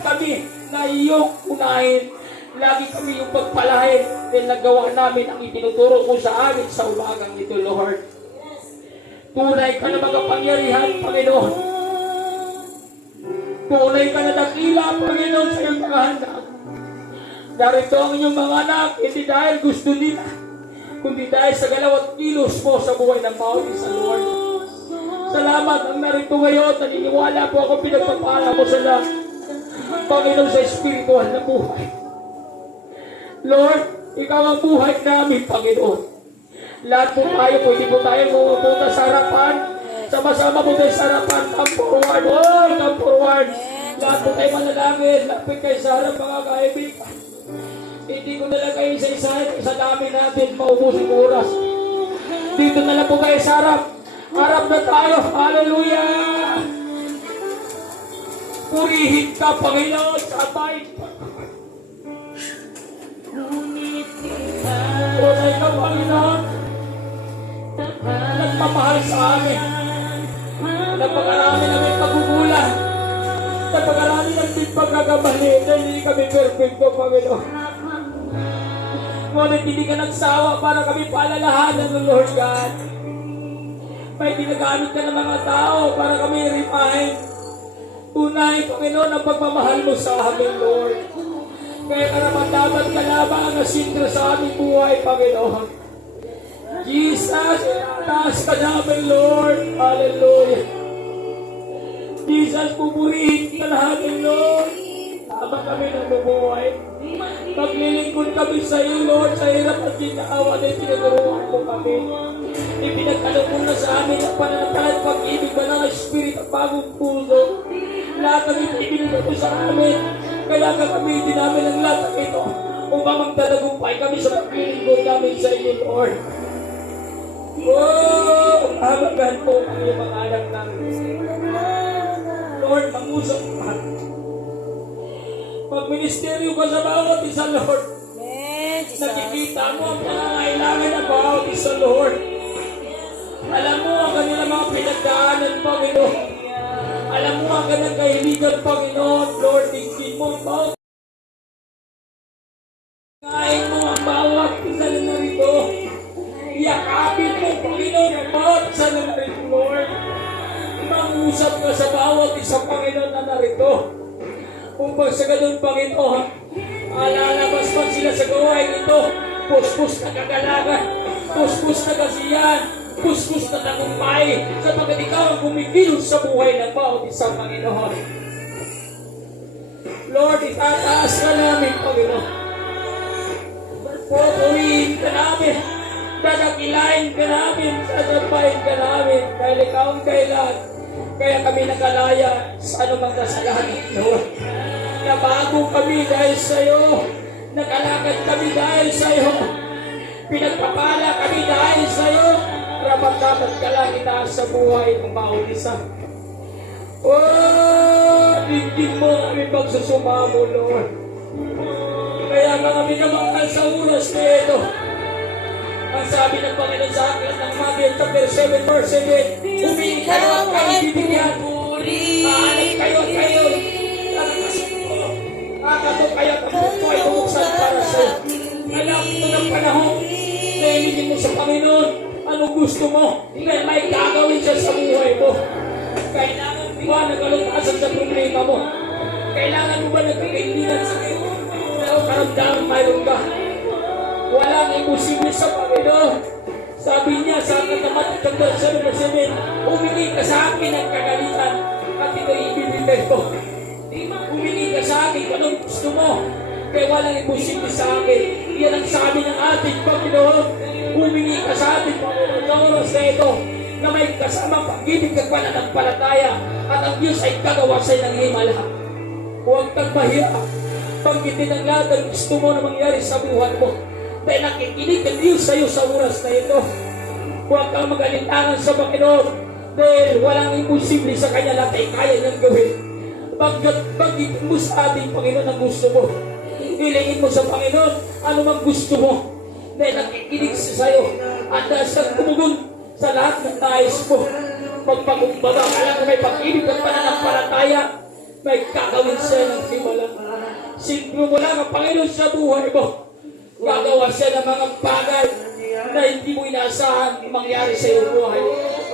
kami na iyong unahin. Lagi kami yung pagpalahin dahil nagawa namin ang itinuturo mo sa amin sa umagang ito, Lord. Tunay ka na magapangyarihan, Panginoon. Tunay ka na dakila, Panginoon, sa iyong mga anak. Narito ang inyong mga anak, hindi dahil gusto nila, kundi dahil sa galaw at kilos mo sa buhay ng bawat isa, Lord. Salamat ang narito ngayon. Naniniwala po ako pinagpapala mo sa lahat, Panginoon, sa espiritual na buhay. Lord, ikaw ang buhay namin, Panginoon. Lahat po tayo, pwede po tayo pumunta sa harapan. Sama-sama po tayo sa harapan. Come forward. Oh, come forward. Lahat po tayo manalangin. Lapit kayo sa harap, mga kaibigan. Hindi ko na lang kayo isa-isahin. Isa namin natin maubos yung oras. Dito na lang po kayo sa harap. Harap na tayo. Hallelujah! Purihin ka, Panginoon, sa bahay. Tunay ka, Panginoon. Nagmamahal sa amin. Napakarami namin pagbubulan. Napakarami namin pagkakamali na hindi kami perfecto, Panginoon. Ngunit hindi ka nagsawa para kami paalalahanan ng Lord God. May ginagamit ka ng mga tao para kami remind. Tunay, Panginoon, ang pagmamahal mo sa amin, Lord. Kaya karaman-dapat ka lamang ang nasintro sa aming buhay, Panginoon. Jesus, taas ka namin, Lord. Hallelujah. Jesus, pupurihin ka namin, Lord. Habang kami nang bubuhay. Maglilingkod kami sa iyo, Lord, sa hirap at ginaawa na tinuturuan mo kami. Ipinagkalog mo na sa amin ang pananampalat pag-ibig ba ng Espiritu at bagong puso. Lahat ng ibinigay mo sa amin. Kaya gagamitin namin ang lahat ng ito upang magtatagumpay kami sa paglilingkod namin sa iyo, Lord. Oh, hamagan po ang iyong mga anak namin. Lord, mangusap ka. Magministeryo ka sa bawat isa, Lord. Nakikita mo ang pangangailangan ng bawat isa, Lord. Alam mo ang kanilang mga pinagdaanan, Panginoon. Alam mo ang kanilang kahiligan, Panginoon. Lord, tingin mo ang bawat. Ngayon mo ang bawat isa na narito. Yakapin mo, Panginoon, ang bawat isa na narito, Lord. Mangusap ka sa bawat isang Panginoon na narito. Upang sa ganun, Panginoon, alalabas man sila sa gawain ito, puspos na kagalagan, puspos na kasiyan, puspos na tagumpay, sapagkat ikaw ang kumikilos sa buhay ng bawat isang Panginoon. Lord, itataas ka namin, Panginoon. Pupurihin ka namin, dadakilain ka namin, sasabayin ka namin, dahil ikaw ang kailan. Kaya kami nakalaya sa anumang kasalanan, Lord. Nabago kami dahil sa iyo. Nakalakad kami dahil sa iyo. Pinagpapala kami dahil sa iyo. Rapat-dapat ka lang itaas sa buhay ng bawat isa. Oh, dinggin mo kami pagsusumamo, Lord. Kaya nga kami namahal sa oras na ito. Ang sabi ng Panginoon sa akin ng Matthew chapter 7 verse 7, humingi kayo at kayo bibigyan. Mahanap kayo at kayo lalakasin ko. Kakato kayo at ang mundo ay bubuksan para sa iyo. Alam mo ng panahon na hingin mo sa Panginoon, anong gusto mo? Dahil may gagawin siya sa buhay mo. Kailangan mo ba nag-alutasan sa problema mo? Kailangan mo ba nagkakaindigan sa iyo? Pero karamdaman mayroon ka. Walang imposible sa Panginoon. Sabi niya sa Katamat chapter 7 verse 7, humingi ka sa akin ng kagalitan at ito'y ibibigay ko. Humingi ka sa akin kung anong gusto mo. Kaya walang imposible sa akin. Yan ang sabi ng ating Panginoon. Humingi ka sa atin Panginoon sa oras na ito na may kasamang pag-ibig at pananampalataya at ang Diyos ay gagawa sa ng himala. Huwag kang mahirap. Pagkitin ang lahat ang gusto mo na mangyari sa buhay mo. Dahil nakikinig ang Diyos sa iyo sa oras na ito. Huwag kang mag-alintangan sa Panginoon dahil walang imposible sa Kanya lahat ay kaya niyang gawin. Pagkitin mo sa ating Panginoon ang gusto mo. Hilingin mo sa Panginoon ano mang gusto mo. Dahil nakikinig siya sa iyo. At sa tumugon sa lahat ng nais mo. Pagpakumbaba ka lang may pag-ibig at pananampalataya, may kakawin siya ng himala. Simple mo lang ang Panginoon sa buhay mo. Gagawa siya ng mga bagay na hindi mo inaasahan mangyari sa iyong buhay.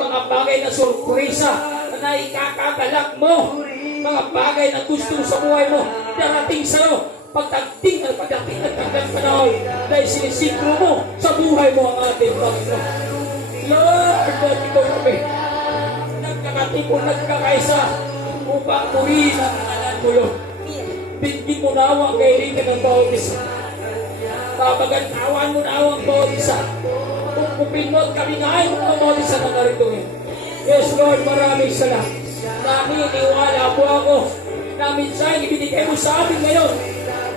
Mga bagay na sorpresa na ikakagalak mo. Mga bagay na gusto sa buhay mo darating sa iyo. Pagdating ng panahon dahil sinisiklo mo sa buhay mo ang ating Panginoon. Lord, dito kami nagkakatipon, nagkakaisa upang purihin ang ngalan mo, Lord. Bigyan mo na awang kailigan ng bawat isa. Papagantawan mo na awang bawat isa. Kukupin mo at kamingahin mo ang bawat isa na narito ngayon. Yes, Lord, maraming salamat. Naniniwala po ako na minsan ibinigay mo sa amin ngayon.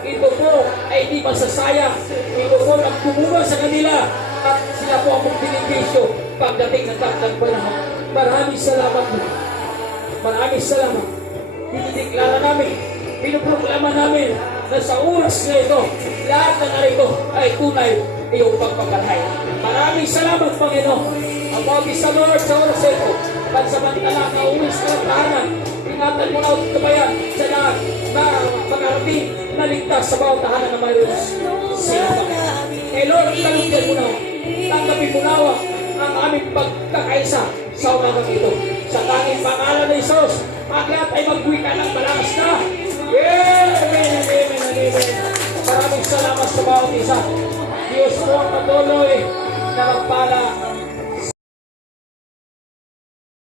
Ito po ay hindi masasayang. Ito po nagkumunga sa kanila at sila po ang magbenepisyo pagdating ng takdang panahon. Maraming salamat po. Maraming salamat. Dinideklara namin, pinuproklama namin na sa oras na ito, lahat na narito ay tunay iyong pagpapalay. Maraming salamat, Panginoon. Ang mga sa Lord sa oras na ito, pansamantala na uwis ka ng tahanan, ingatan mo na ang kabayan sa lahat na makarating na ligtas sa bawat tahanan na mayroon sila. Eh Lord, talugyan mo na, tanggapin mo na ang aming pagkakaisa sa umagang ito. Sa tanging pangalan ni Jesus, ang lahat ay magbuwi ka ng malakas na. Amen, amen, amen. Maraming salamat sa bawat isa. Diyos mo ang patuloy na magpala